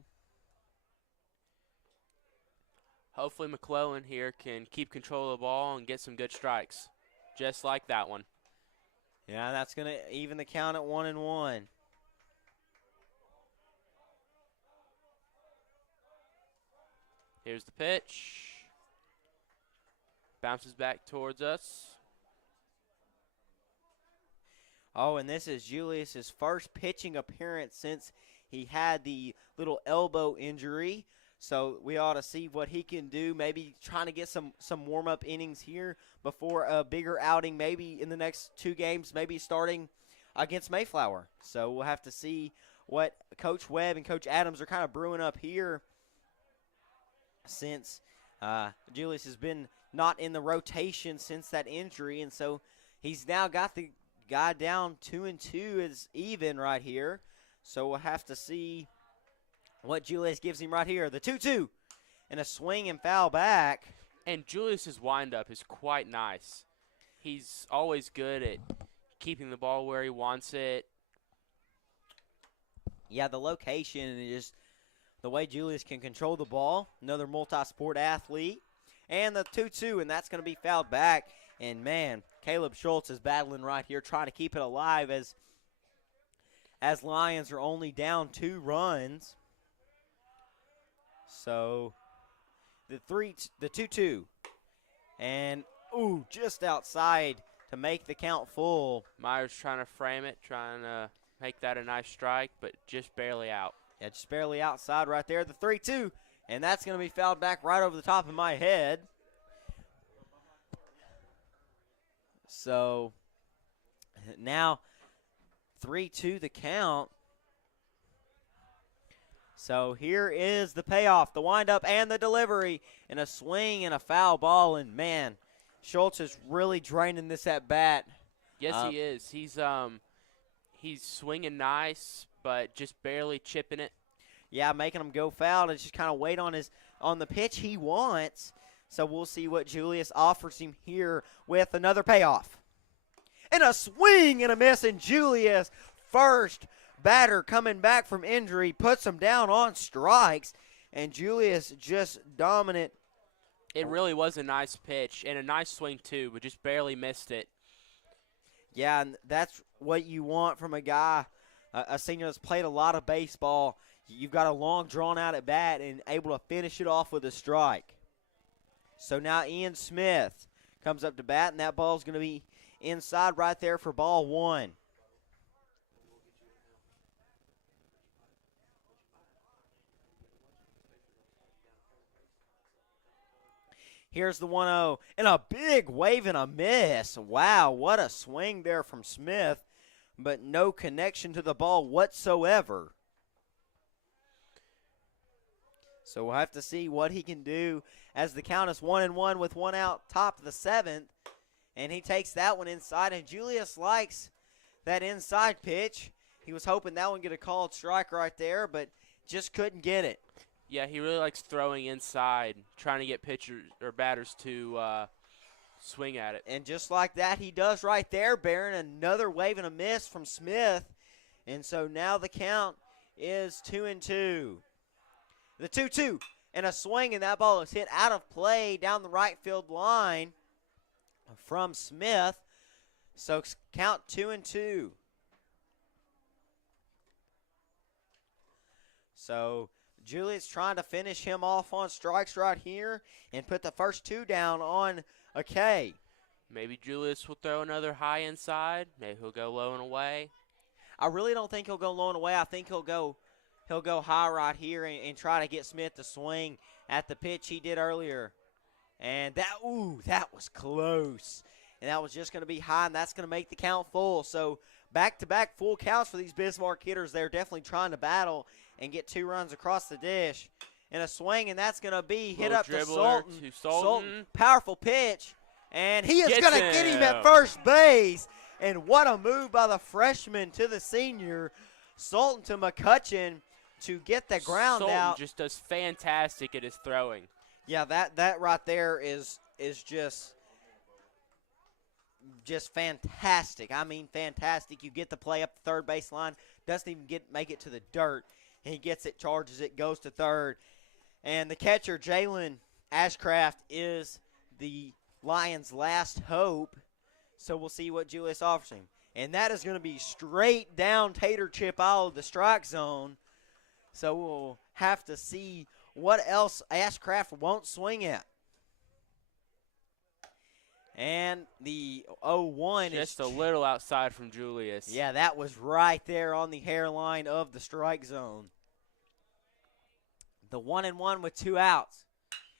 Hopefully McClellan here can keep control of the ball and get some good strikes, just like that one. Yeah, that's going to even the count at 1-1. Here's the pitch. Bounces back towards us. Oh, and this is Julius's first pitching appearance since he had the little elbow injury. So we ought to see what he can do, maybe trying to get some warm-up innings here before a bigger outing, maybe in the next 2 games, maybe starting against Mayflower. So we'll have to see what Coach Webb and Coach Adams are kind of brewing up here, since Julius has been not in the rotation since that injury, and so he's now got the guy down 2-2 is even right here. So we'll have to see what Julius gives him right here. The 2-2 and a swing and foul back. And Julius's windup is quite nice. He's always good at keeping the ball where he wants it. Yeah, the location and just the way Julius can control the ball. Another multi-sport athlete. And the 2-2, and that's going to be fouled back. And, man, Caleb Schultz is battling right here, trying to keep it alive as Lions are only down 2 runs. So the 2-2, and just outside to make the count full. Myers trying to frame it, trying to make that a nice strike, but just barely out. Yeah, just barely outside right there. The 3-2, and that's going to be fouled back right over the top of my head. So now 3-2 the count. So here is the payoff, the windup and the delivery, and a swing and a foul ball. And, man, Schultz is really draining this at bat. Yes, he is. He's swinging nice, but just barely chipping it. Yeah, making him go foul and just kind of wait on the pitch he wants. So we'll see what Julius offers him here with another payoff. And a swing and a miss, and Julius, first batter coming back from injury, puts him down on strikes, and Julius just dominant. It really was a nice pitch and a nice swing too, but just barely missed it. Yeah, and that's what you want from a guy, a senior that's played a lot of baseball. You've got a long drawn-out at bat and able to finish it off with a strike. So now Ian Smith comes up to bat, and that ball's going to be inside right there for ball 1. Here's the 1-0, and a big wave and a miss. Wow, what a swing there from Smith, but no connection to the ball whatsoever. So we'll have to see what he can do as the count is 1-1 with one out, top of the 7th. And he takes that one inside, and Julius likes that inside pitch. He was hoping that one get a called strike right there, but just couldn't get it. Yeah, he really likes throwing inside, trying to get pitchers or batters to swing at it. And just like that, he does right there, Barron. Another wave and a miss from Smith. And so now the count is 2-2. The 2-2 and a swing, and that ball is hit out of play down the right field line from Smith. So count 2-2. So Julius trying to finish him off on strikes right here and put the first two down on a K. Maybe Julius will throw another high inside. Maybe he'll go low and away. I really don't think he'll go low and away. I think he'll go high right here and try to get Smith to swing at the pitch he did earlier. And that was close. And that was just going to be high, and that's going to make the count full. So back-to-back full counts for these Bismarck hitters. They're definitely trying to battle and get 2 runs across the dish. And a swing, and that's going to be hit up to Sultan. Sultan. Powerful pitch. And he is Gets going to get him at first base. And what a move by the freshman to the senior. Sultan to McCutcheon to get the ground Sultan out. Just does fantastic at his throwing. Yeah, that right there is just fantastic. I mean, fantastic. You get the play up the third baseline, doesn't even make it to the dirt. He gets it, charges it, goes to third. And the catcher, Jalen Ashcraft, is the Lions' last hope. So we'll see what Julius offers him. And that is going to be straight down tater chip out of the strike zone. So we'll have to see what else Ashcraft won't swing at. And the 0-1 is just a little outside from Julius. Yeah, that was right there on the hairline of the strike zone. The 1-1 with 2 outs.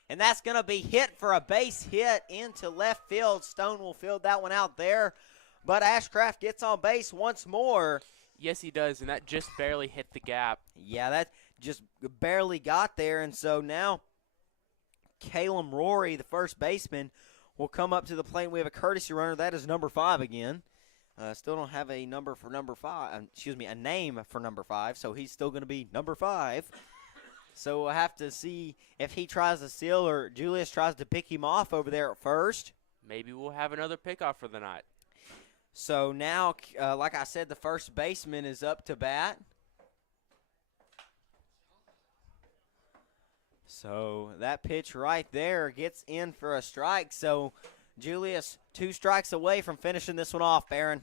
And that's going to be hit for a base hit into left field. Stone will field that one out there. But Ashcraft gets on base once more. Yes, he does, and that just barely hit the gap. Yeah, that just barely got there. And so now Caleb Rory, the first baseman, will come up to the plate. We have a courtesy runner. That is number 5 again. Still don't have a number for number 5. A name for number 5. So he's still going to be number 5. So we'll have to see if he tries to steal or Julius tries to pick him off over there at first. Maybe we'll have another pickoff for the night. So now, like I said, the first baseman is up to bat. So that pitch right there gets in for a strike. So Julius 2 strikes away from finishing this one off, Barron.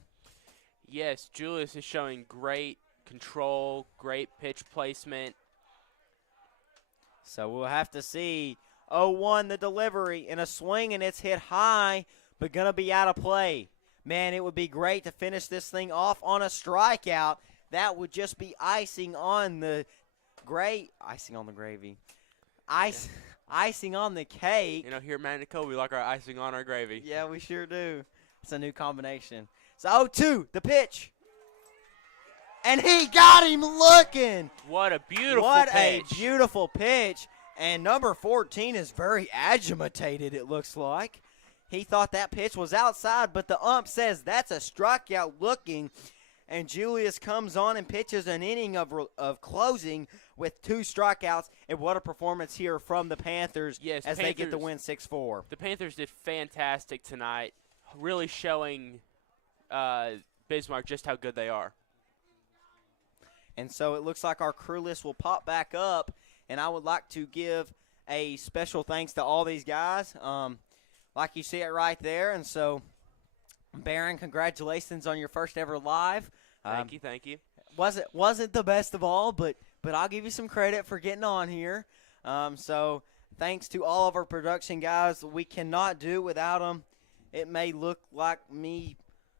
Yes, Julius is showing great control, great pitch placement. So we'll have to see 0-1 the delivery and a swing, and it's hit high, but going to be out of play. Man, it would be great to finish this thing off on a strikeout. That would just be icing on the gravy. Icing on the cake. You know, here at Manitoba, we like our icing on our gravy. Yeah, we sure do. It's a new combination. So 0-2, the pitch. And he got him looking. What a beautiful pitch. What a beautiful pitch. And number 14 is very agitated, it looks like. He thought that pitch was outside, but the ump says that's a strikeout looking. And Julius comes on and pitches an inning of closing with 2 strikeouts. And what a performance here from the Panthers as they get the win 6-4. The Panthers did fantastic tonight, really showing Bismarck just how good they are. And so it looks like our crew list will pop back up, and I would like to give a special thanks to all these guys. Like you see it right there. And so, Barron, congratulations on your first ever live. Thank you. Wasn't the best of all, but I'll give you some credit for getting on here. So thanks to all of our production guys. We cannot do without them. It may look like me,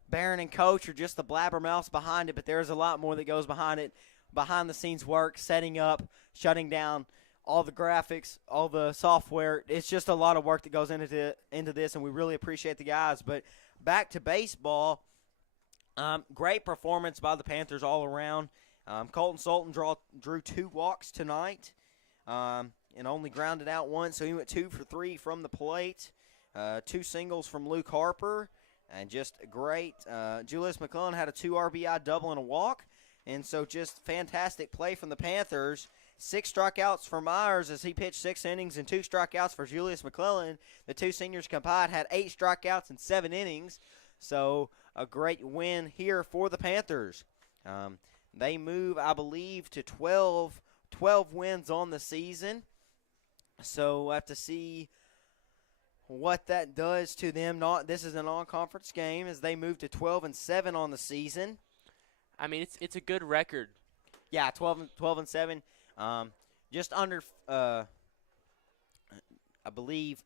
Barron, and Coach are just the blabbermouths behind it, but there's a lot more that goes behind it. Behind the scenes work, setting up, shutting down, all the graphics, all the software. It's just a lot of work that goes into this, and we really appreciate the guys. But back to baseball, great performance by the Panthers all around. Colton Sultan drew 2 walks tonight. and only grounded out once, so he went 2 for 3 from the plate. 2 singles from Luke Harper, and just great. Julius McClellan had a 2 RBI double and a walk, and so just fantastic play from the Panthers. 6 strikeouts for Myers as he pitched 6 innings, and 2 strikeouts for Julius McClellan. The 2 seniors combined had 8 strikeouts in 7 innings, so a great win here for the Panthers. They move, I believe, to 12 wins on the season, so we'll have to see what that does to them. This is a non-conference game as they move to 12-7 on the season. I mean, it's a good record. Yeah, 12-7. Just under, I believe,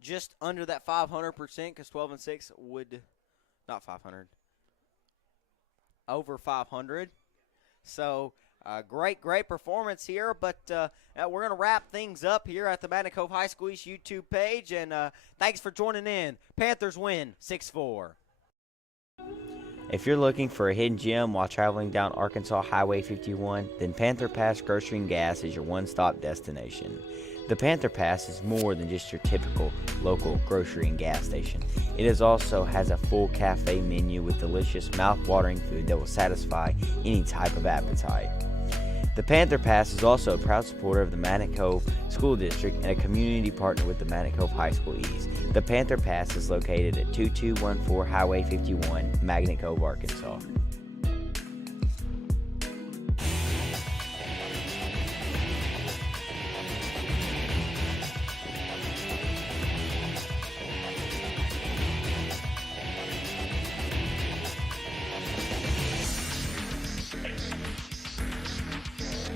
just under that 500%, because 12-6 would not 500, over 500. So great performance here, but we're going to wrap things up here at the Magnet Cove High School East YouTube page, and thanks for joining in. Panthers win 6-4. If you're looking for a hidden gem while traveling down Arkansas Highway 51, then Panther Pass Grocery and Gas is your one-stop destination. The Panther Pass is more than just your typical local grocery and gas station. It also has a full cafe menu with delicious mouth-watering food that will satisfy any type of appetite. The Panther Pass is also a proud supporter of the Magnet Cove School District and a community partner with the Magnet Cove High School East. The Panther Pass is located at 2214 Highway 51, Magnet Cove, Arkansas.